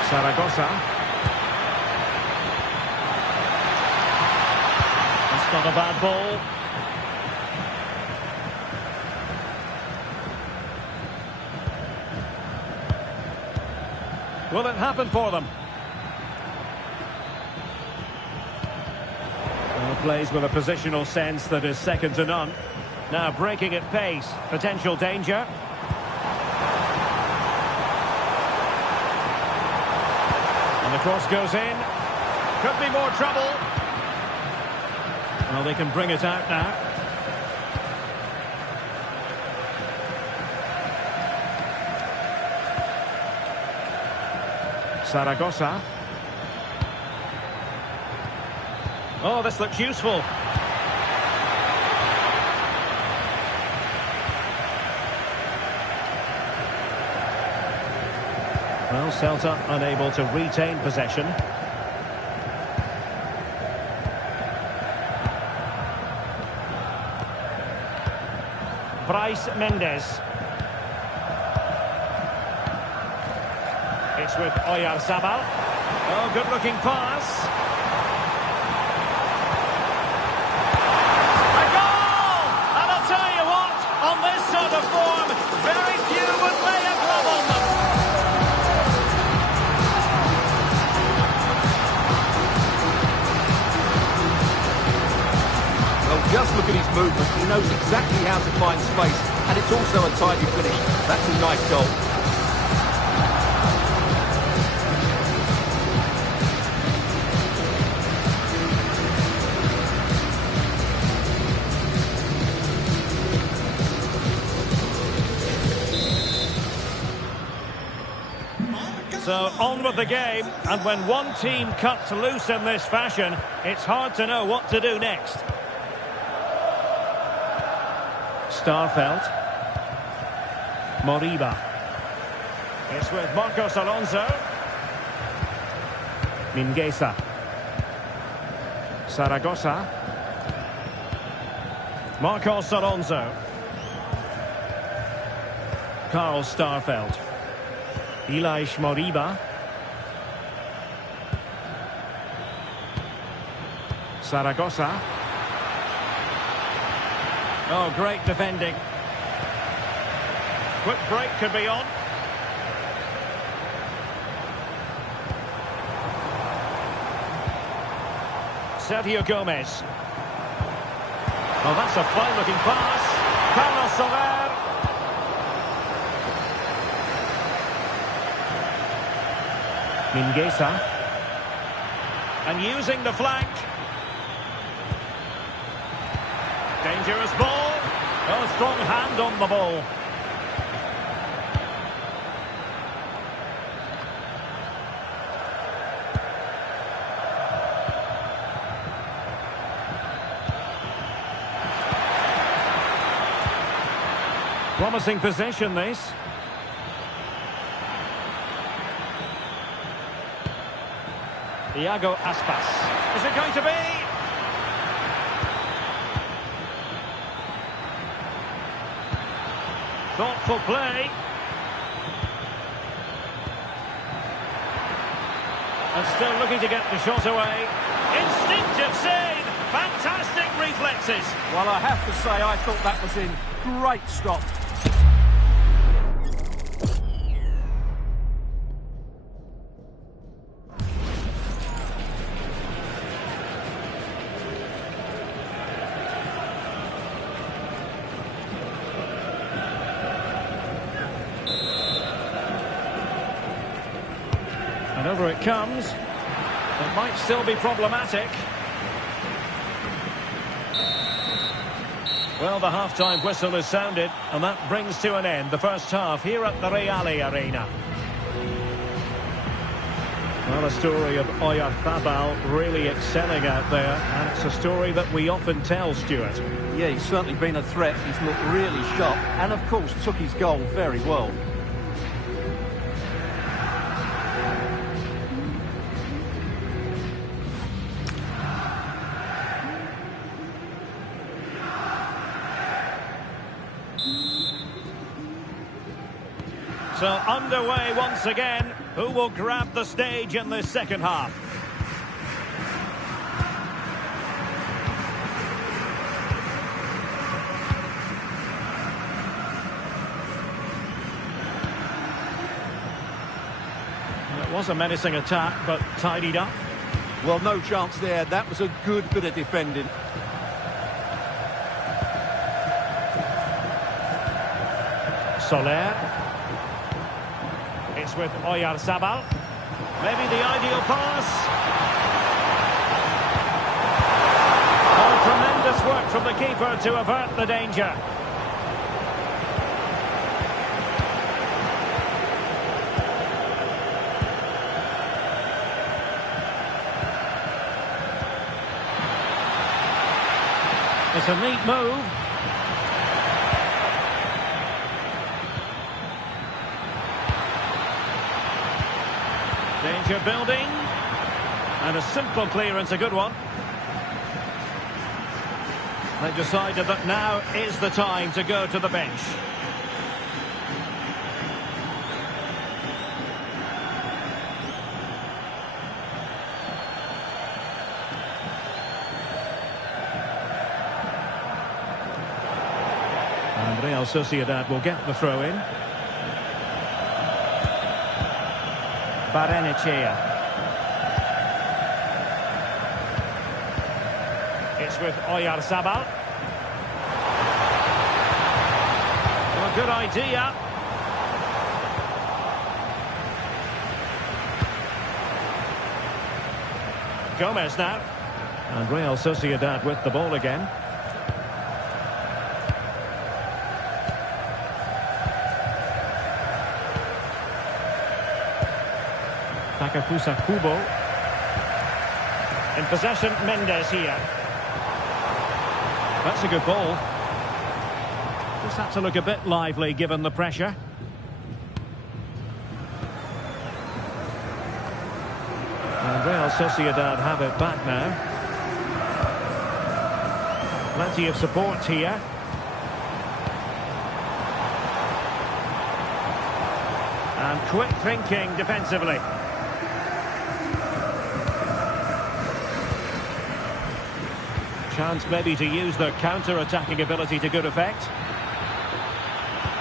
Zaragoza. That's not a bad ball. Will it happen for them? Well, plays with a positional sense that is second to none. Now breaking at pace, potential danger. And the cross goes in. Could be more trouble. Well, they can bring it out now. Zaragoza. Oh, this looks useful. Well, Celta unable to retain possession. Bryce Mendes. It's with Oyarzabal. Oh, good-looking pass. A goal! And I'll tell you what, on this sort of form, very few would lay a glove on them. Just look at his movement. He knows exactly how to find space, and it's also a tidy finish. That's a nice goal. So on with the game, and when one team cuts loose in this fashion, it's hard to know what to do next. Starfelt. Moriba. It's with Marcos Alonso. Mingueza. Zaragoza. Marcos Alonso. Karl Starfelt. Elias Moriba. Zaragoza. Oh, great defending. Quick break could be on. Sergio Gomez. Oh, that's a fine-looking pass. Carlos Soler. Mingueza. And using the flank. Dangerous ball. Oh, strong hand on the ball. Promising possession, this. Iago Aspas. Is it going to be? Thoughtful play. And still looking to get the shot away. Instinctive save. Fantastic reflexes. Well, I have to say, I thought that was in. Great stop. And over it comes. It might still be problematic. Well, the half-time whistle is sounded, and that brings to an end the first half here at the Reale Arena. Well, a story of Oyarzabal really excelling out there, and it's a story that we often tell, Stuart. Yeah, he's certainly been a threat. He's looked really sharp, and of course took his goal very well. So underway once again. Who will grab the stage in this second half? It was a menacing attack, but tidied up. Well, no chance there. That was a good bit of defending. Soler. It's with Oyarzabal. Maybe the ideal pass. Oh, tremendous work from the keeper to avert the danger. It's a neat move. Danger building. And a simple clearance, a good one. They decided that now is the time to go to the bench. And Real Sociedad will get the throw in. Barrenechea. It's with Oyarzabal. Well, good idea. Gomez now. And Real Sociedad with the ball again. Takafusa Kubo. In possession, Mendes here. That's a good ball. Just had to look a bit lively given the pressure. And Real Sociedad have it back now. Plenty of support here. And quick thinking defensively. Chance maybe to use their counter-attacking ability to good effect.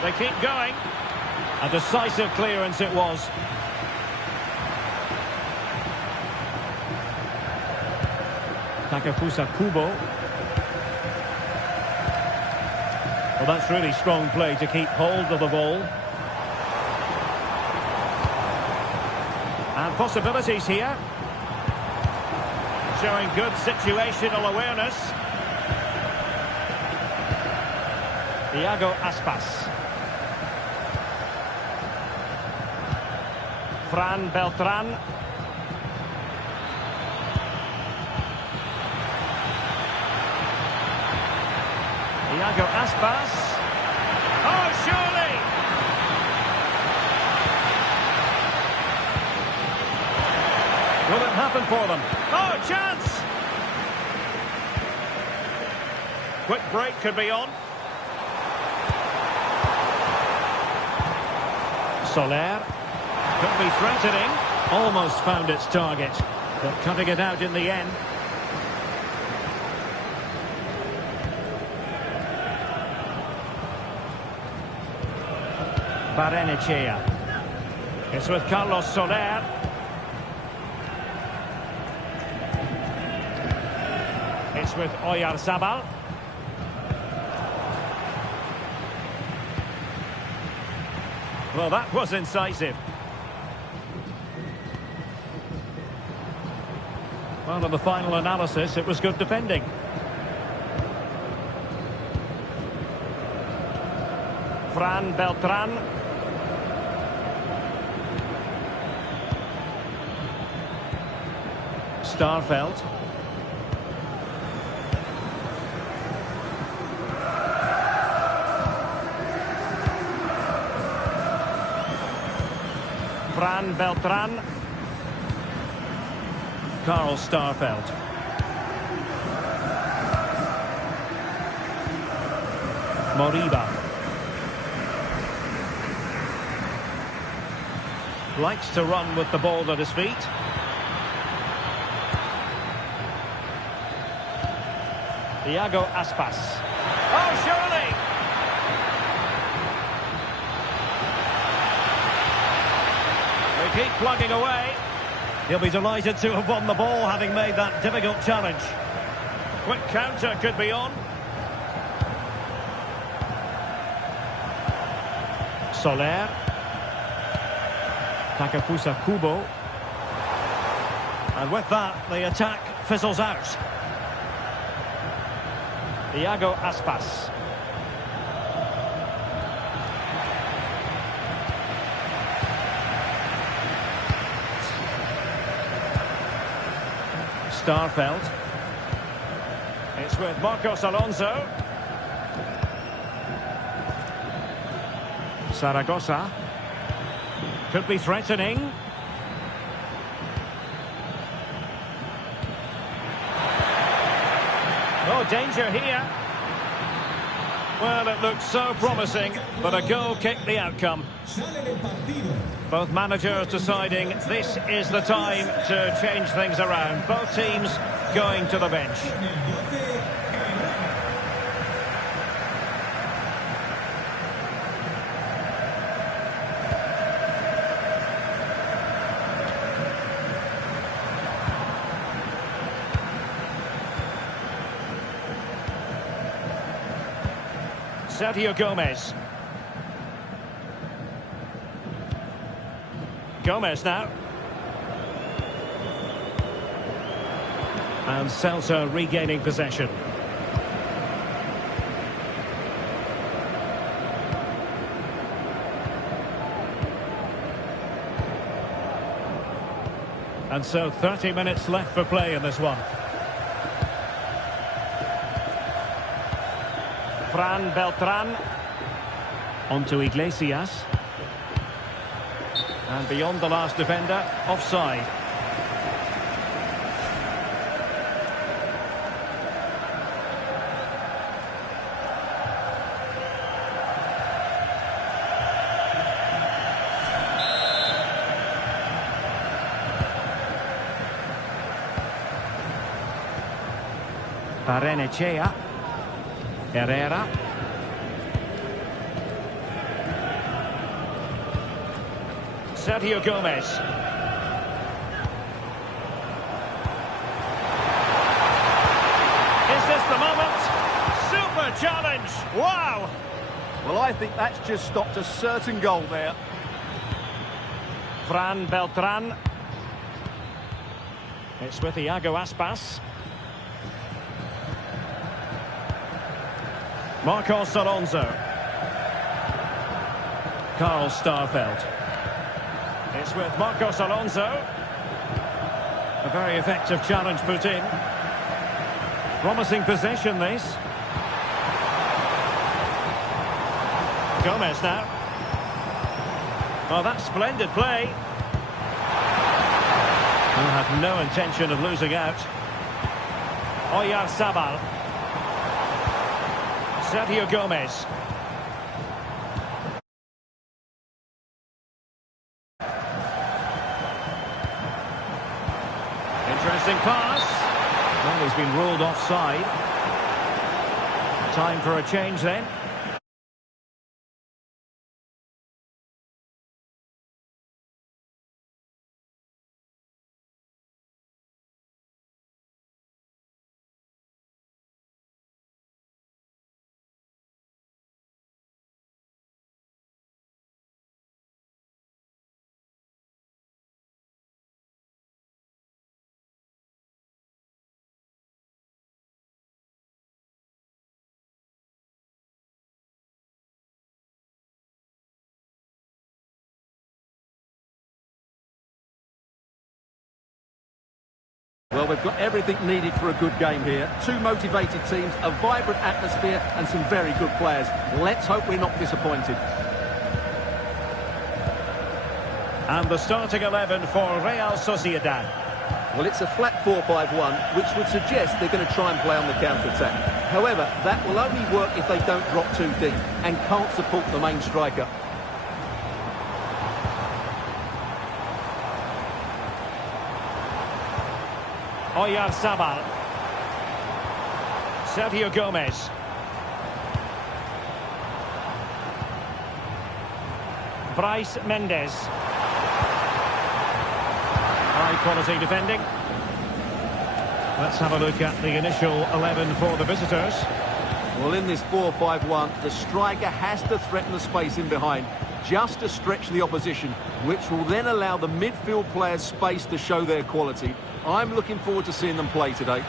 They keep going. A decisive clearance it was. Takafusa Kubo. Well, that's really strong play to keep hold of the ball. And possibilities here. Showing good situational awareness. Iago Aspas. Fran Beltran. Iago Aspas. Oh, surely! Will it happen for them? Oh, chance! Quick break could be on. Soler. Could be threatening. Almost found its target, but cutting it out in the end. Barrenechea. It's with Carlos Soler. It's with Oyarzabal. Well, that was incisive. Well, in the final analysis, it was good defending. Fran Beltran. Starfelt. Fran Beltran. Carl Starfelt. Moriba. Likes to run with the ball at his feet. Iago Aspas. Oh, surely! They keep plugging away. He'll be delighted to have won the ball, having made that difficult challenge. Quick counter could be on. Soler. Takafusa Kubo. And with that, the attack fizzles out. Iago Aspas. Starfelt. It's with Marcos Alonso. Zaragoza. Could be threatening. Oh, danger here. Well, it looked so promising, but a goal kicked the outcome. Both managers deciding this is the time to change things around. Both teams going to the bench. Sergio Gomez. Gomez now. And Celta regaining possession. And so 30 minutes left for play in this one. Fran Beltran. Onto Iglesias. And beyond the last defender, offside. Barrenechea. Herrera. Sergio Gomez. Is this the moment? Super challenge! Wow! Well, I think that's just stopped a certain goal there. Fran Beltran. It's with Iago Aspas. Marcos Alonso. Carl Starfelt. It's with Marcos Alonso. A very effective challenge put in. Promising possession, this. Gomez now. Oh, that's splendid play. He'll have no intention of losing out. Oyarzabal. Sergio Gomez. Interesting pass. Well, he's been ruled offside. Time for a change then. Well, we've got everything needed for a good game here. Two motivated teams, a vibrant atmosphere and some very good players. Let's hope we're not disappointed. And the starting 11 for Real Sociedad. Well, it's a flat 4-5-1, which would suggest they're going to try and play on the counter-attack. However, that will only work if they don't drop too deep and can't support the main striker. Oyarzabal. Sergio Gomez. Bryce Mendes. High quality defending. Let's have a look at the initial 11 for the visitors. Well, in this 4-5-1, the striker has to threaten the space in behind, just to stretch the opposition, which will then allow the midfield players space to show their quality. I'm looking forward to seeing them play today.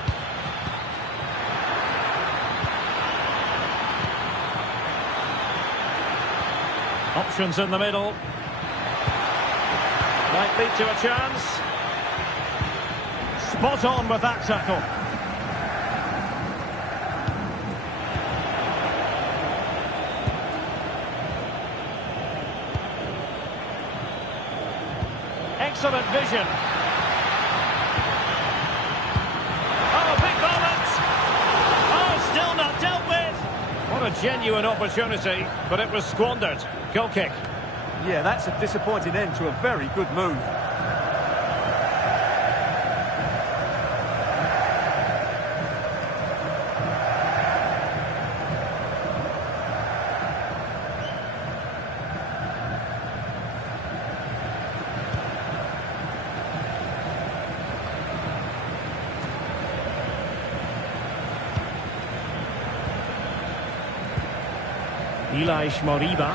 Options in the middle. Might lead to a chance. Spot on with that tackle. Excellent vision. Oh, big moment. Oh, still not dealt with. What a genuine opportunity, but it was squandered. Goal kick. Yeah, that's a disappointing end to a very good move. Elish Moriba.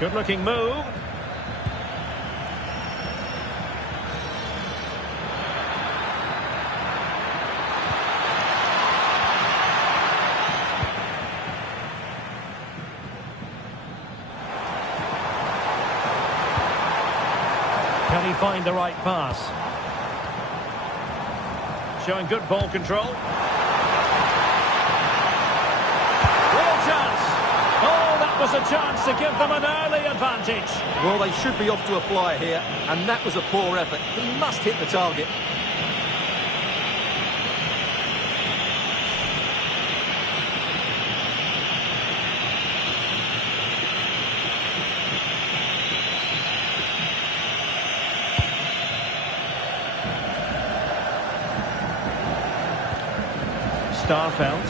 Good-looking move. Can he find the right pass? Showing good ball control. Was a chance to give them an early advantage. Well, they should be off to a flyer here, and that was a poor effort. He must hit the target. Starfelt.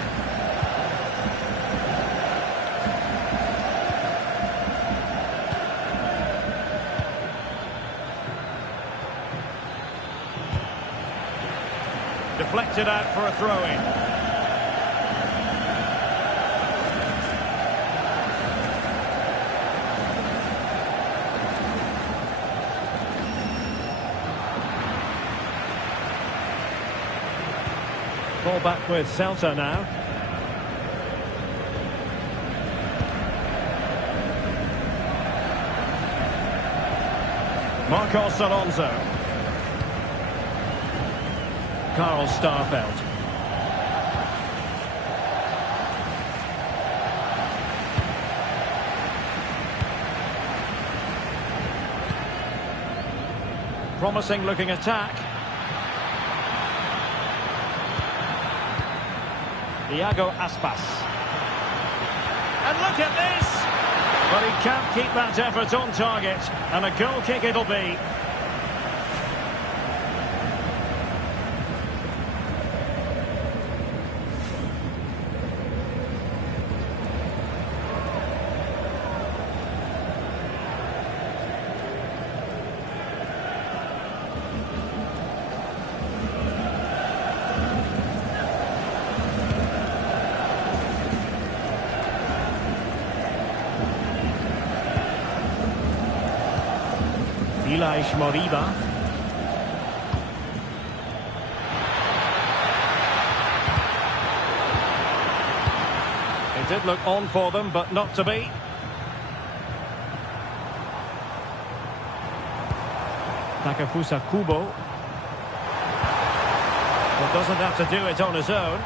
Deflected out for a throw-in. Ball back with Celta now. Marcos Alonso. Carl Starfelt. Promising looking attack. Iago Aspas. And look at this! But he can't keep that effort on target. And a goal kick it'll be. Moriba. It did look on for them, but not to be. Takafusa Kubo. But doesn't have to do it on his own.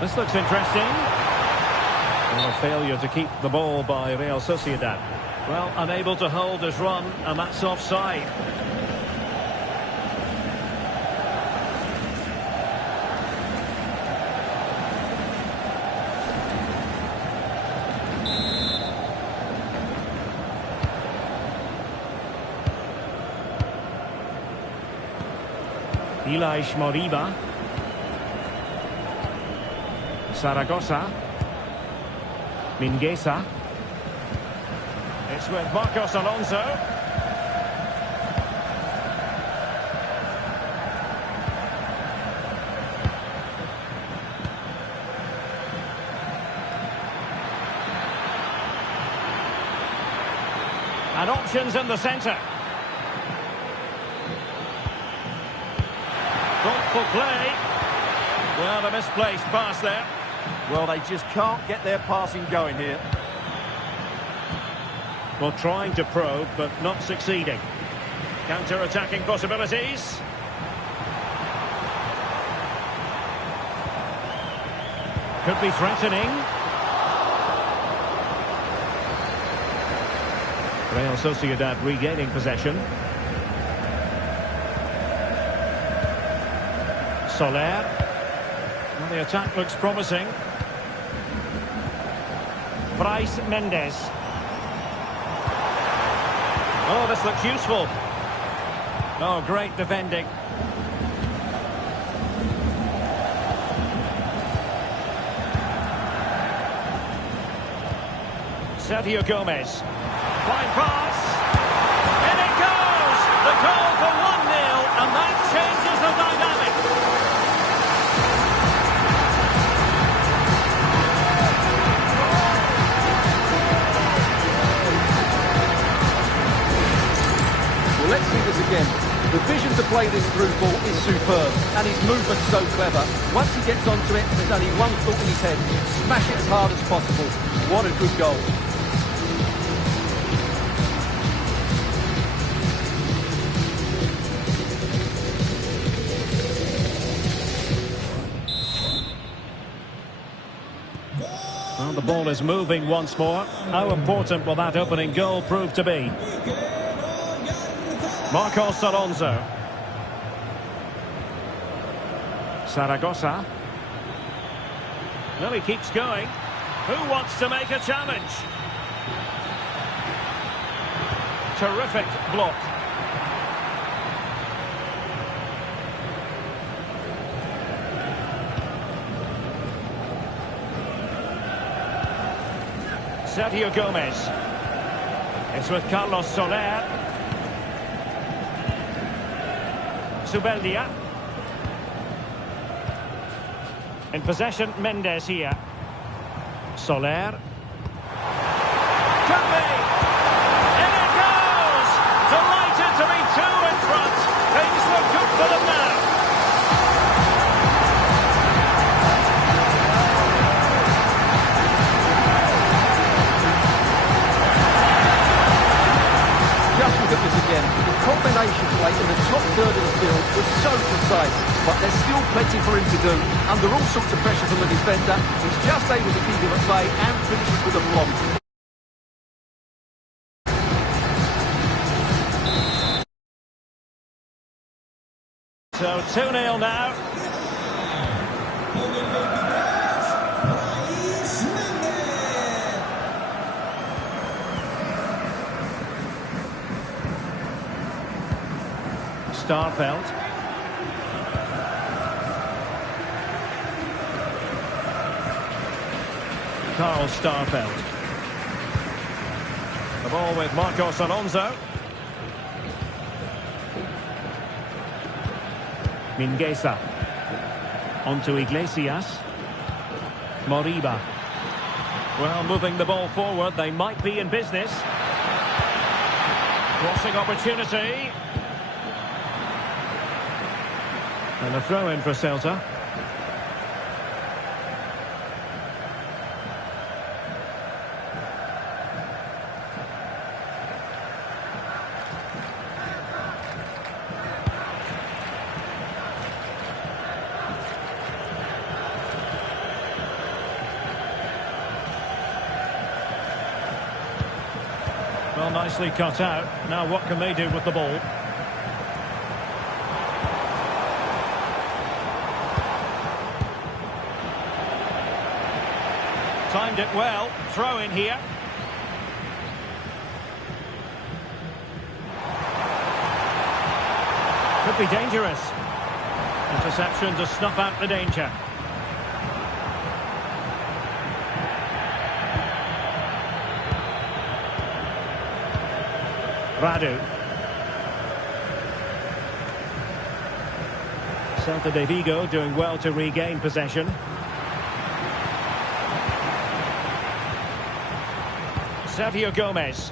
This looks interesting. Well, a failure to keep the ball by Real Sociedad. Well, unable to hold his run, and that's offside. Ilaix Moriba. Zaragoza. Mingueza. It's with Marcos Alonso. And options in the centre. Thoughtful play. Well, a misplaced pass there. Well, they just can't get their passing going here. Well, trying to probe, but not succeeding. Counter-attacking possibilities. Could be threatening. Real Sociedad regaining possession. Soler. Well, the attack looks promising. Bryce Mendes. Oh, this looks useful. Oh, great defending. Sergio Gomez. Fine pass. In it goes! The goal for 1-0, and that changes the dynamic. Well, let's see this again. The vision to play this through ball is superb, and his movement's so clever. Once he gets onto it, there's only one thought in his head: smash it as hard as possible. What a good goal. Well, the ball is moving once more. How important will that opening goal prove to be? Marcos Alonso. Zaragoza. Well, he keeps going. Who wants to make a challenge? Terrific block. Sergio Gomez. It's with Carlos Soler. Zubeldia. In possession, Mendes here. Soler. Could be! In it goes! Delighted to be two in front. Things look good for them now. Just look at this again. The combination play in the top third of the field was so precise, but there's still plenty for him to do. Under all sorts of pressure from the defender, he's just able to keep him at bay and finishes with a plonk. So 2-0 now. Starfelt. Carl Starfelt. The ball with Marcos Alonso. Mingueza. Onto Iglesias. Moriba. Well, moving the ball forward, they might be in business. Crossing opportunity. And a throw in for Celta. Well, nicely cut out. Now what can they do with the ball? Timed it well. Throw in here. Could be dangerous. Interception to snuff out the danger. Radu. Celta de Vigo doing well to regain possession. Sergio Gomez.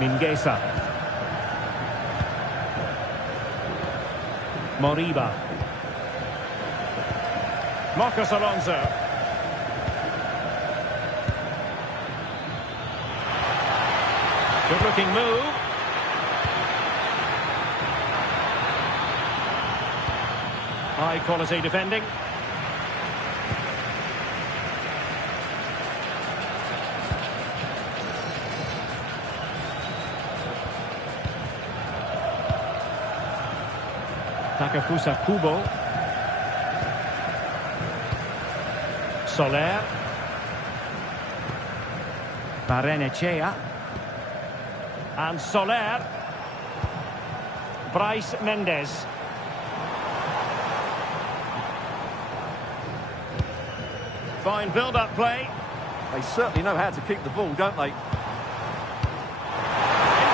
Mingueza. Moriba. Marcos Alonso. Good looking move. High quality defending. Takafusa Kubo. Soler. Barrenechea. And Soler. Bryce Mendes. Fine build-up play. They certainly know how to keep the ball, don't they? In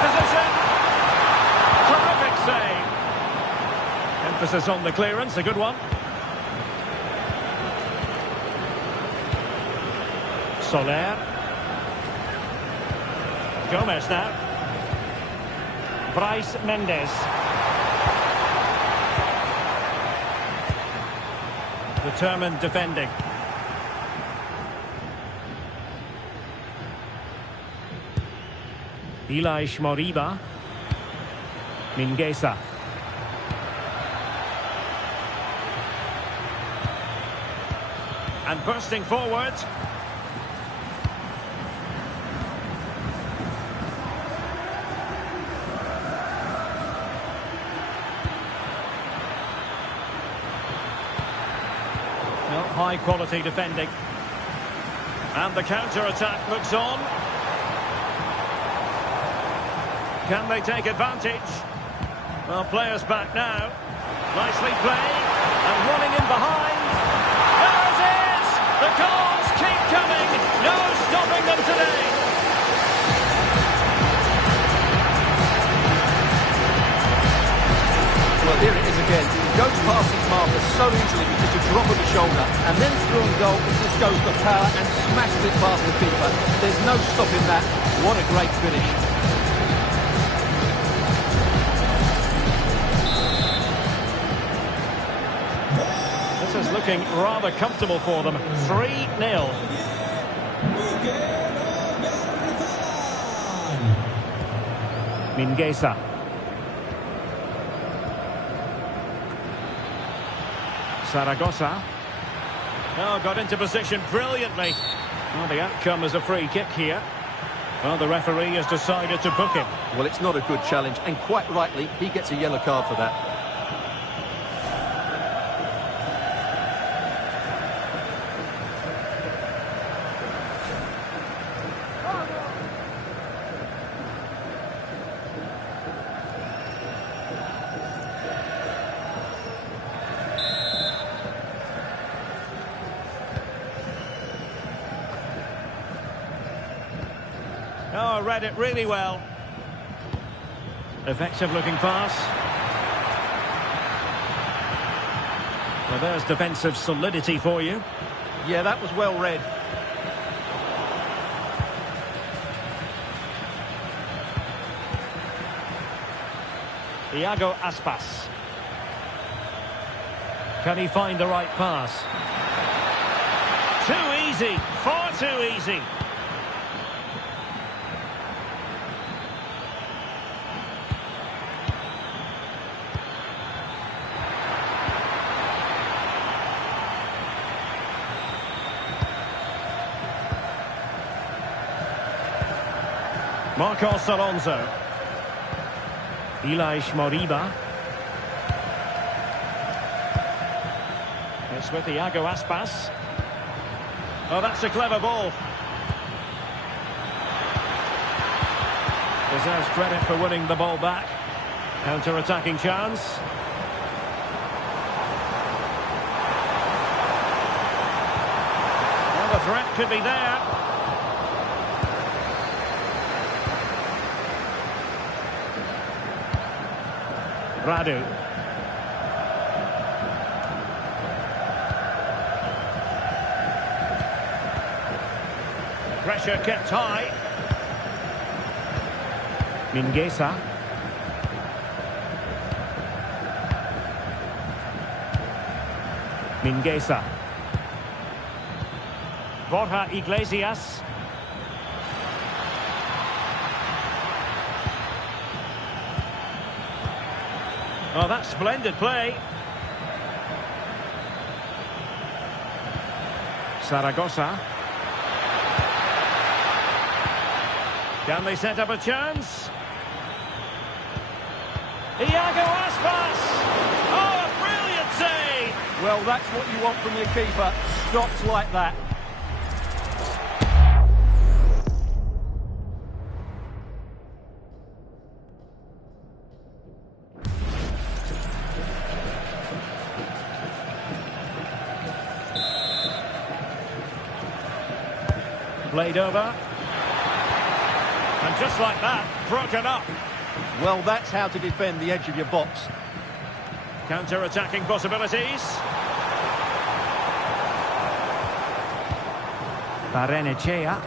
position. Terrific save. Emphasis on the clearance, a good one. Soler. Gomez now. Bryce Mendes. Determined defending. Elish Moriba. Mingueza. And bursting forward. Well, high quality defending. And the counter-attack looks on. Can they take advantage? Well, players back now. Nicely played. And in behind. There it is! The goals keep coming. No stopping them today. Well, here it is again. He goes past his marker so easily with just a drop of the shoulder, and then through on goal, he just goes for power and smashes it past the keeper. There's no stopping that. What a great finish. This is looking rather comfortable for them. 3-0. Mingueza. Zaragoza. Oh, got into position brilliantly. Well, the outcome is a free kick here. Well, the referee has decided to book him. Well, it's not a good challenge, and quite rightly, he gets a yellow card for that. Oh, read it really well. Effective looking pass. Well, there's defensive solidity for you. Yeah, that was well read. Iago Aspas. Can he find the right pass? Too easy, far too easy. Marcos Alonso. Ilaix Moriba. It's with Iago Aspas. Oh, that's a clever ball. Deserves credit for winning the ball back. Counter-attacking chance. Well, the threat could be there. Radu. Pressure kept high. Mingueza. Mingueza. Borja Iglesias. Oh, that's splendid play. Zaragoza. Can they set up a chance? Iago Aspas! Oh, a brilliant save! Well, that's what you want from your keeper. Stops like that. Played over. And just like that, broken up. Well, that's how to defend the edge of your box. Counter-attacking possibilities. Barrenechea.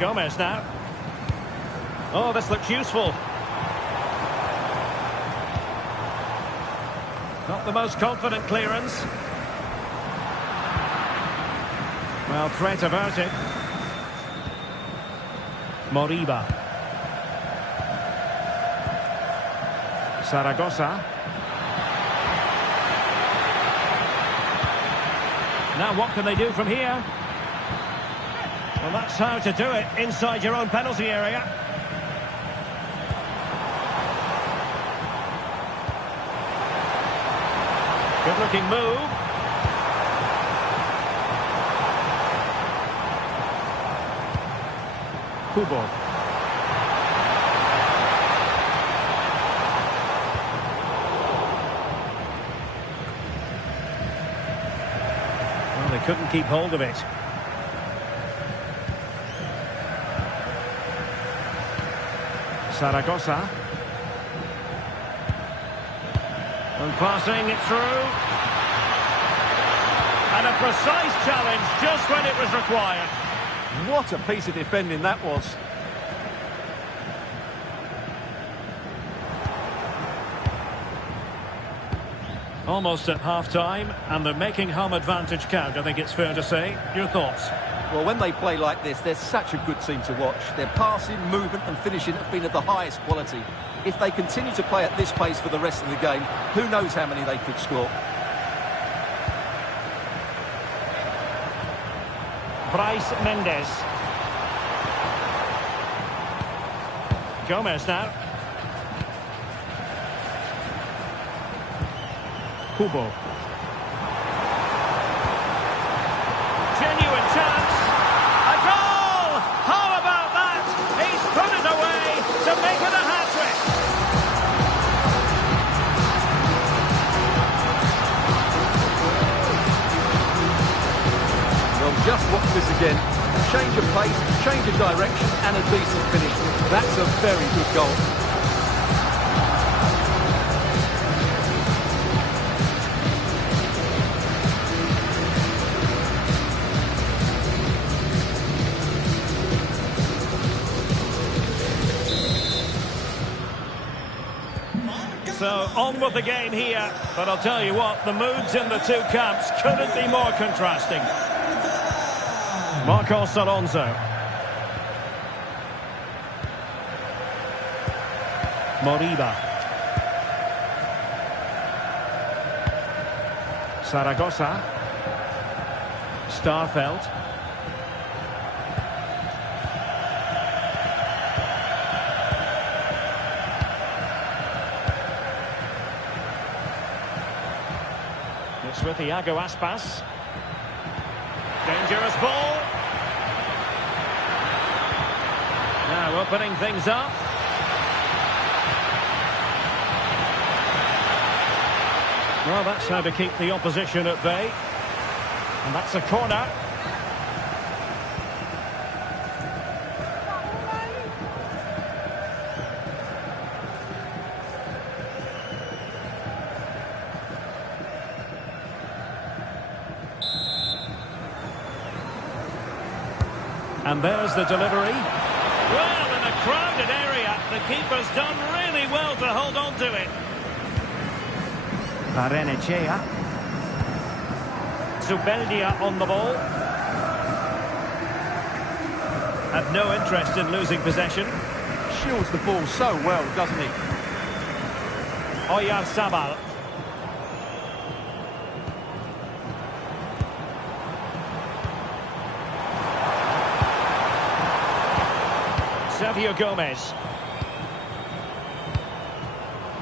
Gomez now. Oh, this looks useful. Not the most confident clearance. Well, threat averted. Moriba. Zaragoza. Now what can they do from here? Well, that's how to do it inside your own penalty area. Good-looking move. Kubo. they couldn't keep hold of it. Zaragoza. And passing it through. And a precise challenge just when it was required. What a piece of defending that was. Almost at half-time, and they're making home advantage count, I think it's fair to say. Your thoughts? Well, when they play like this, they're such a good team to watch. Their passing, movement and finishing have been of the highest quality. If they continue to play at this pace for the rest of the game, who knows how many they could score. Bryce Mendes. Gomez now. Kubo. Genuine chance. A goal! How about that? He's put it away to make it a hat-trick. Well, just watch this again. A change of pace, change of direction and a decent finish. That's a very good goal. So, on with the game here. But I'll tell you what, the moods in the two camps couldn't be more contrasting. Marcos Alonso. Moriba. Zaragoza. Starfelt. It's with Iago Aspas. Dangerous ball. Now opening things up. Well, that's how to keep the opposition at bay. And that's a corner. And there's the delivery. Well, in a crowded area, the keeper's done really well to hold on to it. Barrenechea. Zubeldia on the ball. Had no interest in losing possession. Shields the ball so well, doesn't he? Oyarzabal. Sergio Gomez.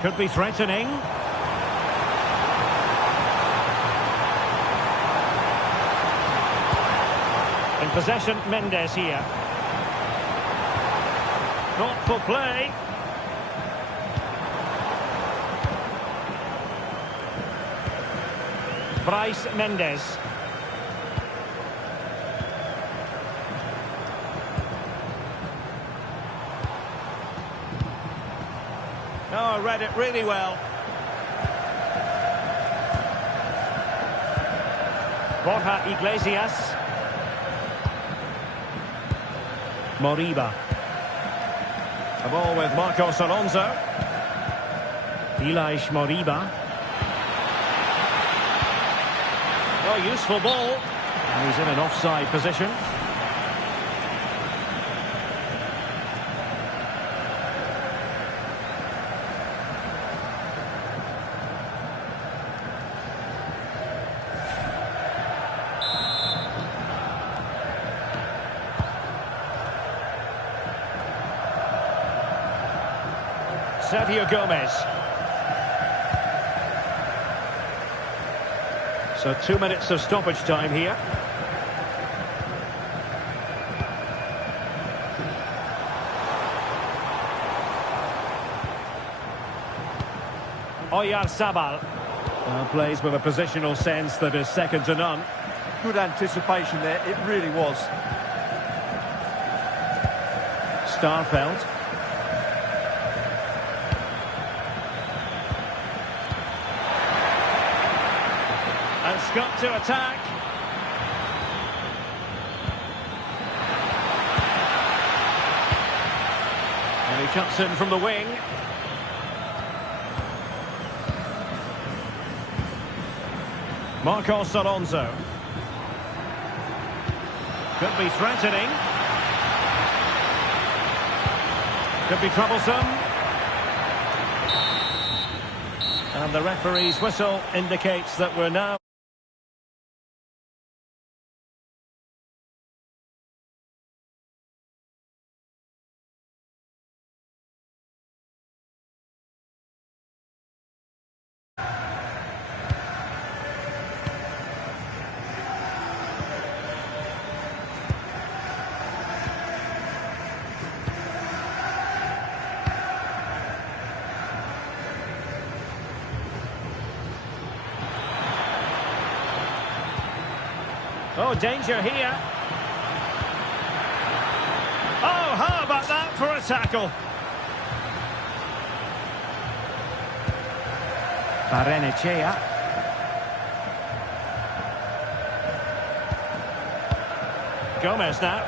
Could be threatening. In possession, Mendes here. Thoughtful play. Bryce Mendes. Oh, read it really well. Borja Iglesias. Moriba. The ball with Marcos Alonso. Elias Moriba. Oh, useful ball. And he's in an offside position. Sergio Gomez. So 2 minutes of stoppage time here. Oyarzabal. Plays with a positional sense that is second to none. Good anticipation there, it really was. Starfelt. And Scott to attack. And he cuts in from the wing. Marcos Alonso. Could be threatening. Could be troublesome. And the referee's whistle indicates that we're now... Oh, danger here. Oh, how about that for a tackle? Barrenechea. Gomez now.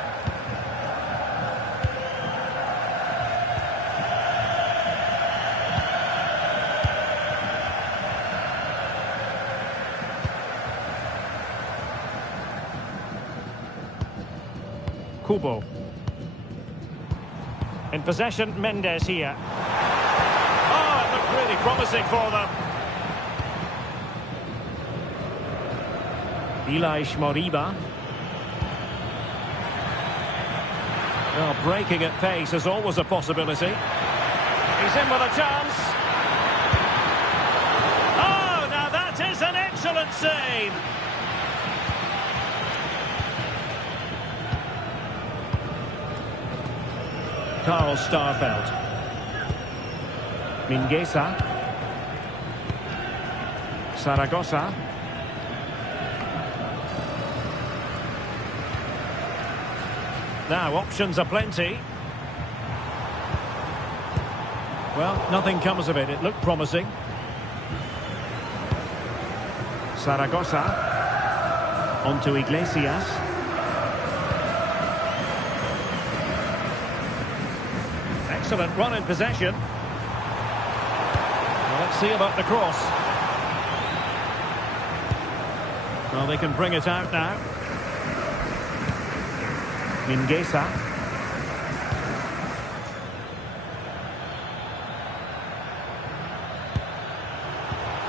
Kubo. In possession, Mendes here. Oh, it looked really promising for them. Elias Moriba. Well, breaking at pace is always a possibility. He's in with a chance. Oh, now that is an excellent save. Carl Starfelt. Mingueza. Zaragoza. Now, options are plenty. Well, nothing comes of it. It looked promising. Zaragoza. On to Iglesias. Excellent run in possession. Well, let's see about the cross. Well, they can bring it out now. Mingueza.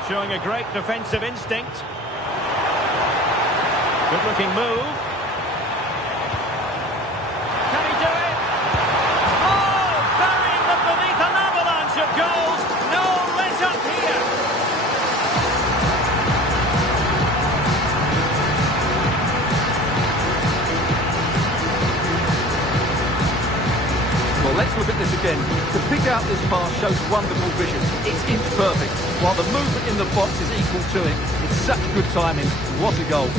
Showing a great defensive instinct. Good-looking move. Can he do it? Oh, burying them beneath an avalanche of goals. No let-up here. Well, let's look at this again. To pick out this pass shows wonderful vision. It's inch perfect, while the movement in the box is equal to it. It's such good timing. What a goal.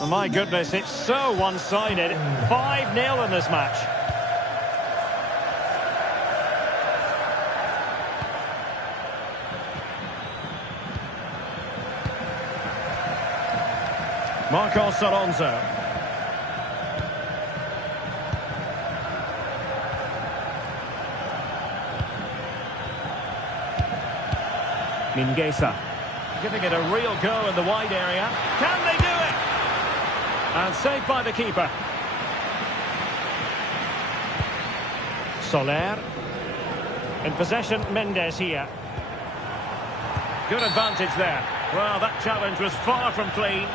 Oh, my goodness, it's so one-sided. 5-0 in this match. Marcos Alonso. Mingueza. Giving it a real go in the wide area. Can they do it? And saved by the keeper. Soler. In possession, Mendes here. Good advantage there. Well, that challenge was far from clean.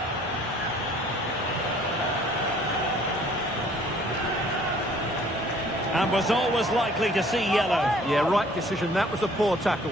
And was always likely to see yellow. Yeah, right decision. That was a poor tackle.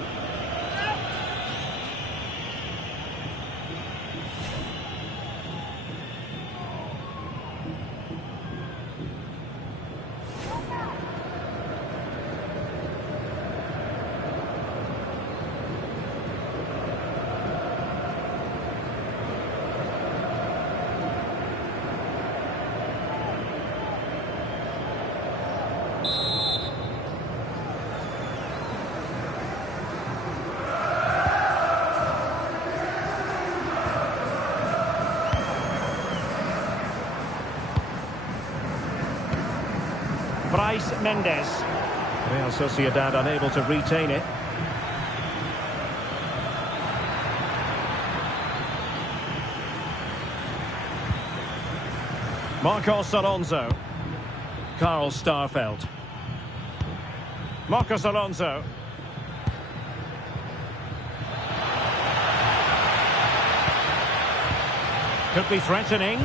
Bryce Mendes. Real Sociedad unable to retain it. Marcos Alonso. Carl Starfelt. Marcos Alonso. Could be threatening.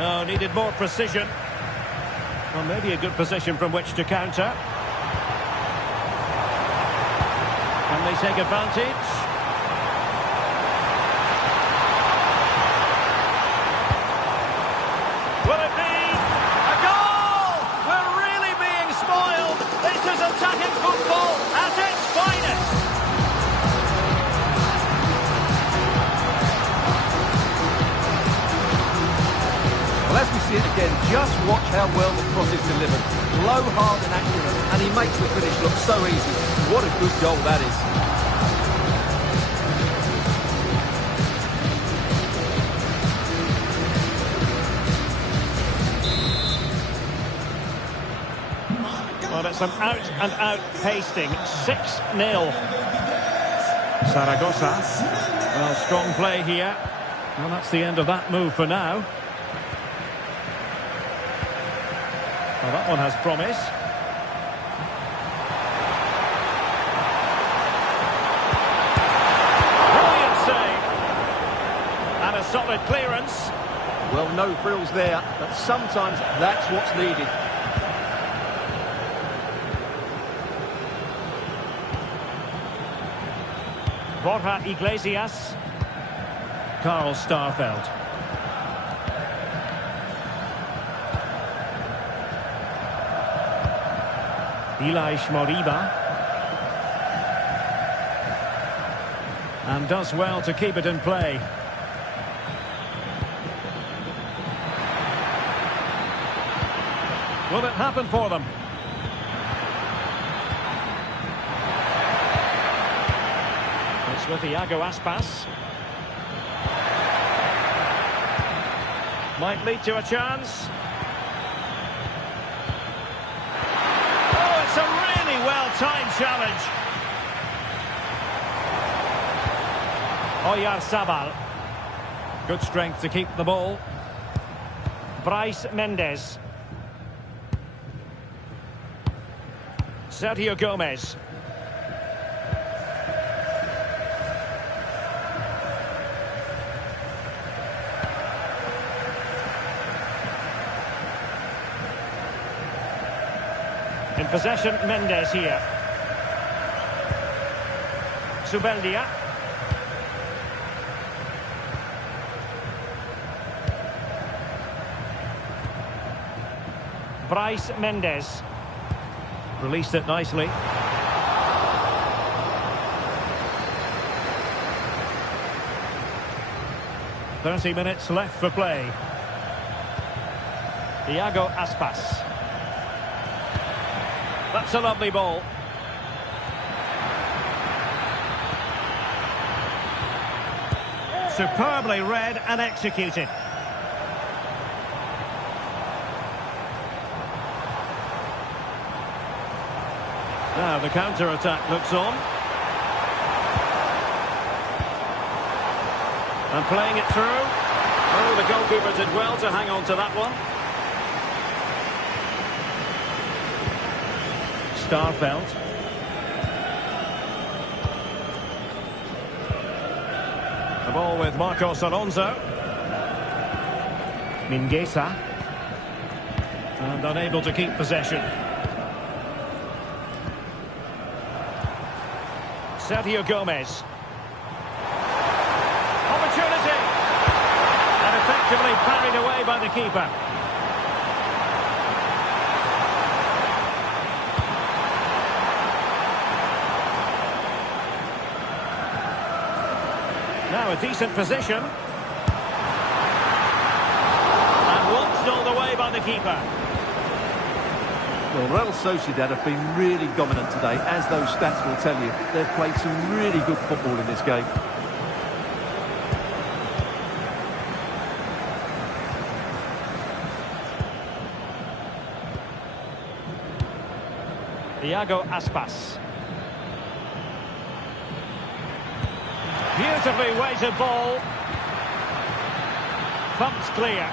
Oh, needed more precision. Well, maybe a good position from which to counter. Can they take advantage? Will it be a goal? We're really being spoiled. This is attacking football at its finest. Well, as we see it again, just watch how well the cross is delivered. Low, hard and accurate, and he makes the finish look so easy. What a good goal that is. Well, it's an out-and-out pasting. 6-0. Zaragoza. Well, strong play here. Well, that's the end of that move for now. Well, that one has promise. Brilliant save. And a solid clearance. Well, no frills there, but sometimes that's what's needed. Borja Iglesias. Carl Starfelt. Elias Moriba. And does well to keep it in play. Will it happen for them? It's with Iago Aspas. Might lead to a chance. It's a really well-timed challenge. Oyarzabal. Good strength to keep the ball. Bryce Mendes. Sergio Gomez. In possession, Mendes here. Zubeldia. Bryce Mendes. Released it nicely. "30 minutes left for play. Iago Aspas. That's a lovely ball. Superbly read and executed. Now the counter-attack looks on. And playing it through. Oh, the goalkeeper did well to hang on to that one. Starfelt. The ball with Marcos Alonso. Mingueza. And unable to keep possession. Sergio Gomez. Opportunity! And effectively parried away by the keeper. Now a decent position. And watched all the way by the keeper. Well, Real Sociedad have been really dominant today, as those stats will tell you. They've played some really good football in this game. Iago Aspas. Beautifully weighted ball. Thumped clear.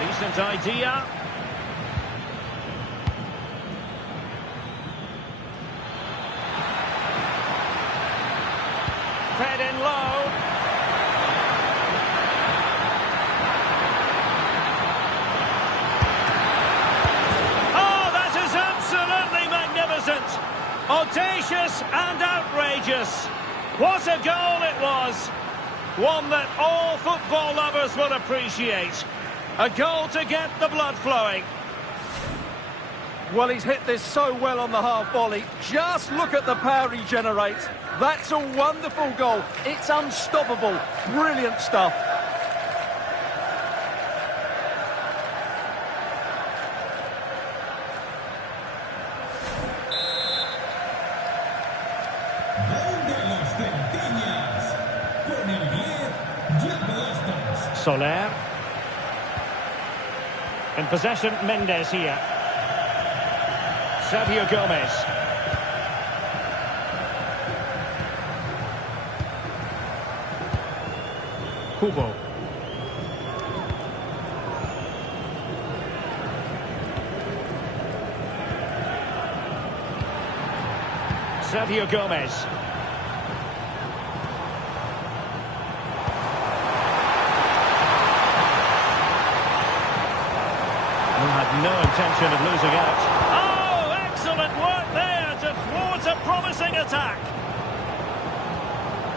Decent idea. Fed in low. Oh, that is absolutely magnificent. Audacious and outrageous. What a goal it was. One that all football lovers will appreciate. A goal to get the blood flowing. Well, he's hit this so well on the half volley. Just look at the power he generates. That's a wonderful goal. It's unstoppable. Brilliant stuff. Soler. In possession, Mendes here. Sergio Gomez. Kubo. Sergio Gomez. Had no intention of losing out. Oh, excellent work there to thwart a promising attack.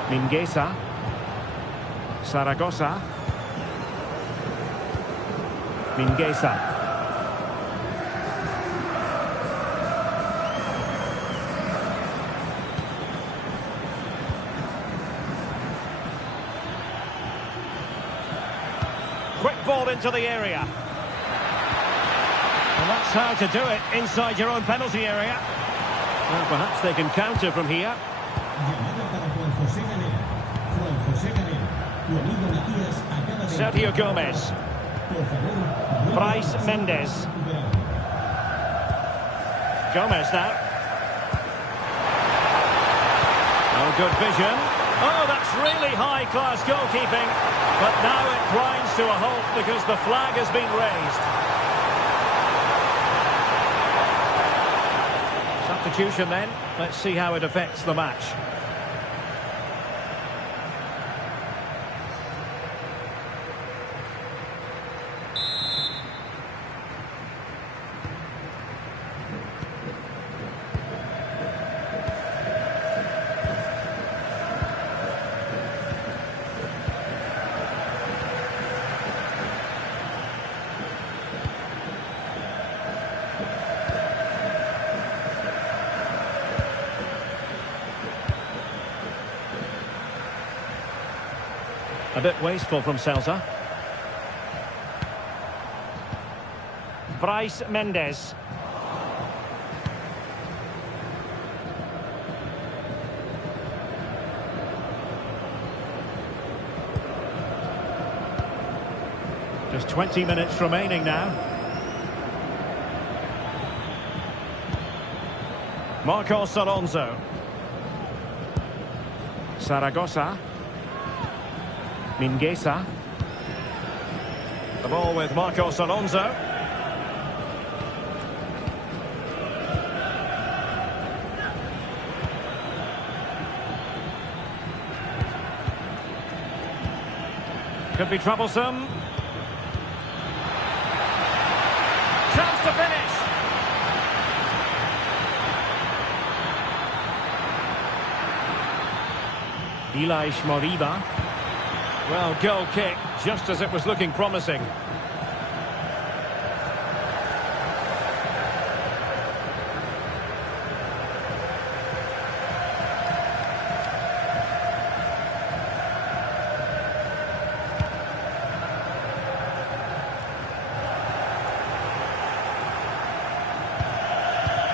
Mingueza. Zaragoza. Mingueza. Quick ball into the area. And that's how to do it inside your own penalty area. Well, perhaps they can counter from here. Sergio Gomez. Bryce Mendes. Gomez now. Oh, good vision. Oh, that's really high-class goalkeeping. But now it grinds to a halt because the flag has been raised. Substitution then. Let's see how it affects the match. A bit wasteful from Celta. Bryce Mendes. Just 20 minutes remaining now. Marcos Alonso. Zaragoza. Mingueza. The ball with Marcos Alonso. Could be troublesome. Chance to finish. Elias Moriba. Well, goal kick, just as it was looking promising.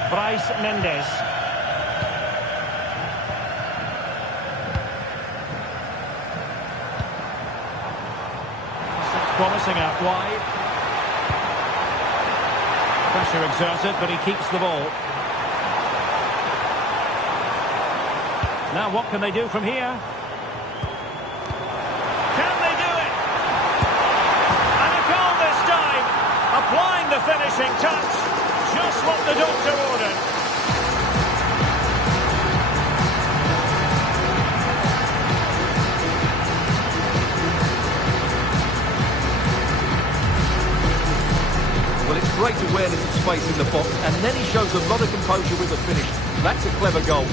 Bryce Mendes. Promising out wide. Pressure exerted, but he keeps the ball. Now what can they do from here? Can they do it? And a goal this time! Applying the finishing touch. Just what the doctor ordered. Well, it's great awareness of space in the box, and then he shows a lot of composure with the finish. That's a clever goal.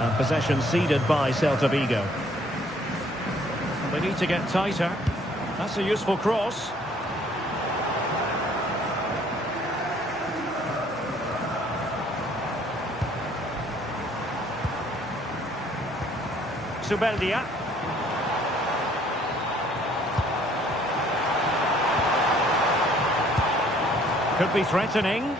And possession ceded by Celta Vigo. They need to get tighter. That's a useful cross. Sociedad. Could be threatening.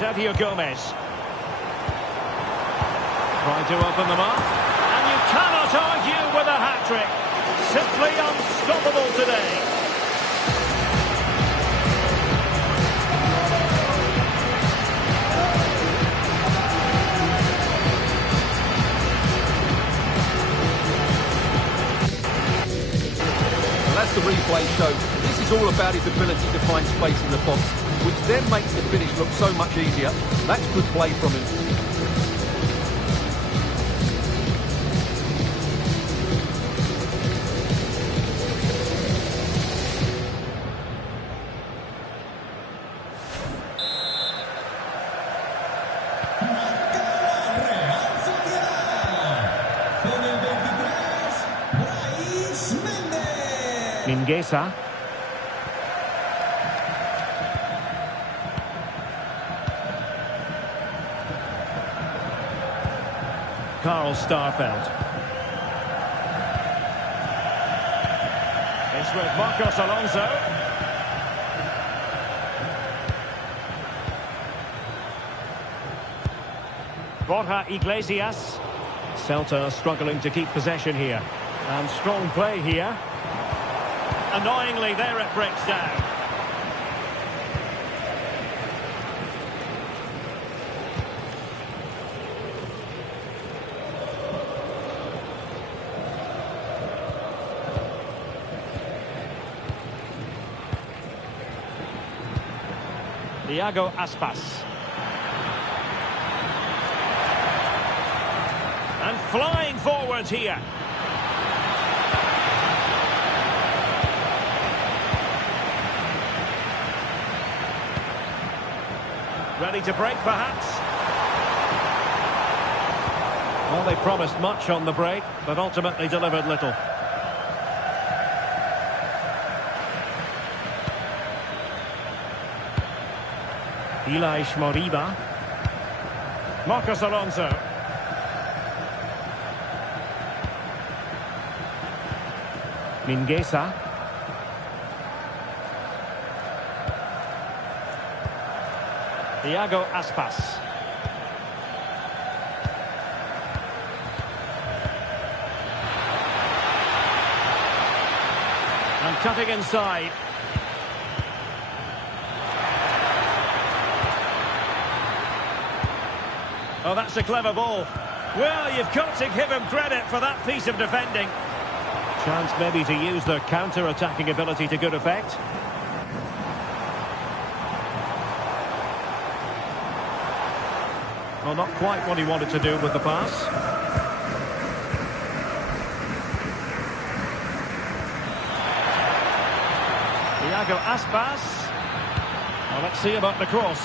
Sergio Gomez. Trying to open them up. And you cannot argue with a hat-trick. Simply unstoppable today. Well, that's the replay show. This is all about his ability to find space in the box, which then makes the finish look so much easier. That's good play from him. Mingueza. Carl Starfelt. It's with Marcos Alonso. Borja Iglesias. Celta struggling to keep possession here. And strong play here. Annoyingly, there it breaks down. Iago Aspas. And flying forwards here. Ready to break, perhaps? Well, they promised much on the break, but ultimately delivered little. Elias Moriba. Marcos Alonso. Mingueza. Iago Aspas. And cutting inside. Oh, that's a clever ball. Well, you've got to give him credit for that piece of defending. Chance maybe to use their counter-attacking ability to good effect. Well, not quite what he wanted to do with the pass. Iago Aspas. Well, let's see about the cross.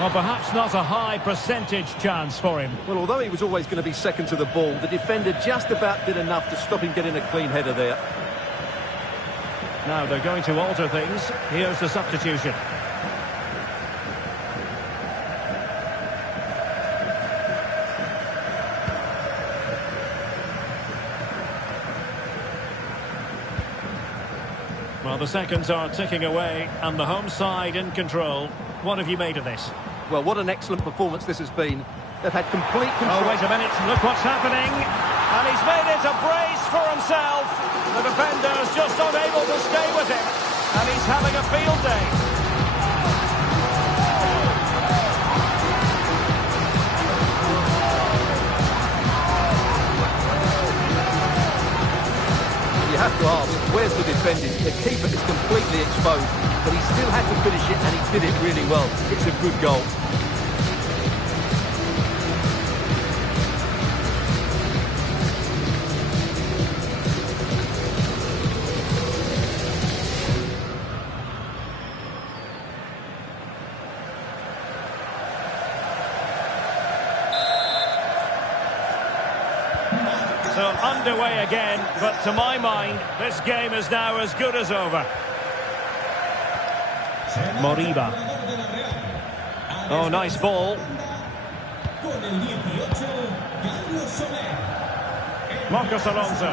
Well, perhaps not a high percentage chance for him. Well, although he was always going to be second to the ball, the defender just about did enough to stop him getting a clean header there. Now they're going to alter things. Here's the substitution. Well, the seconds are ticking away, and the home side in control. What have you made of this? Well, what an excellent performance this has been. They've had complete control. Oh, wait a minute, look what's happening. And he's made it a brace for himself. The defender's just unable to stay with him. And he's having a field day. You have to ask, where's the defending? The keeper is completely exposed, but he still had to finish it, and he did it really well. It's a good goal. So underway again, but to my mind, this game is now as good as over. Moriba. Oh, nice ball. Marcos Alonso.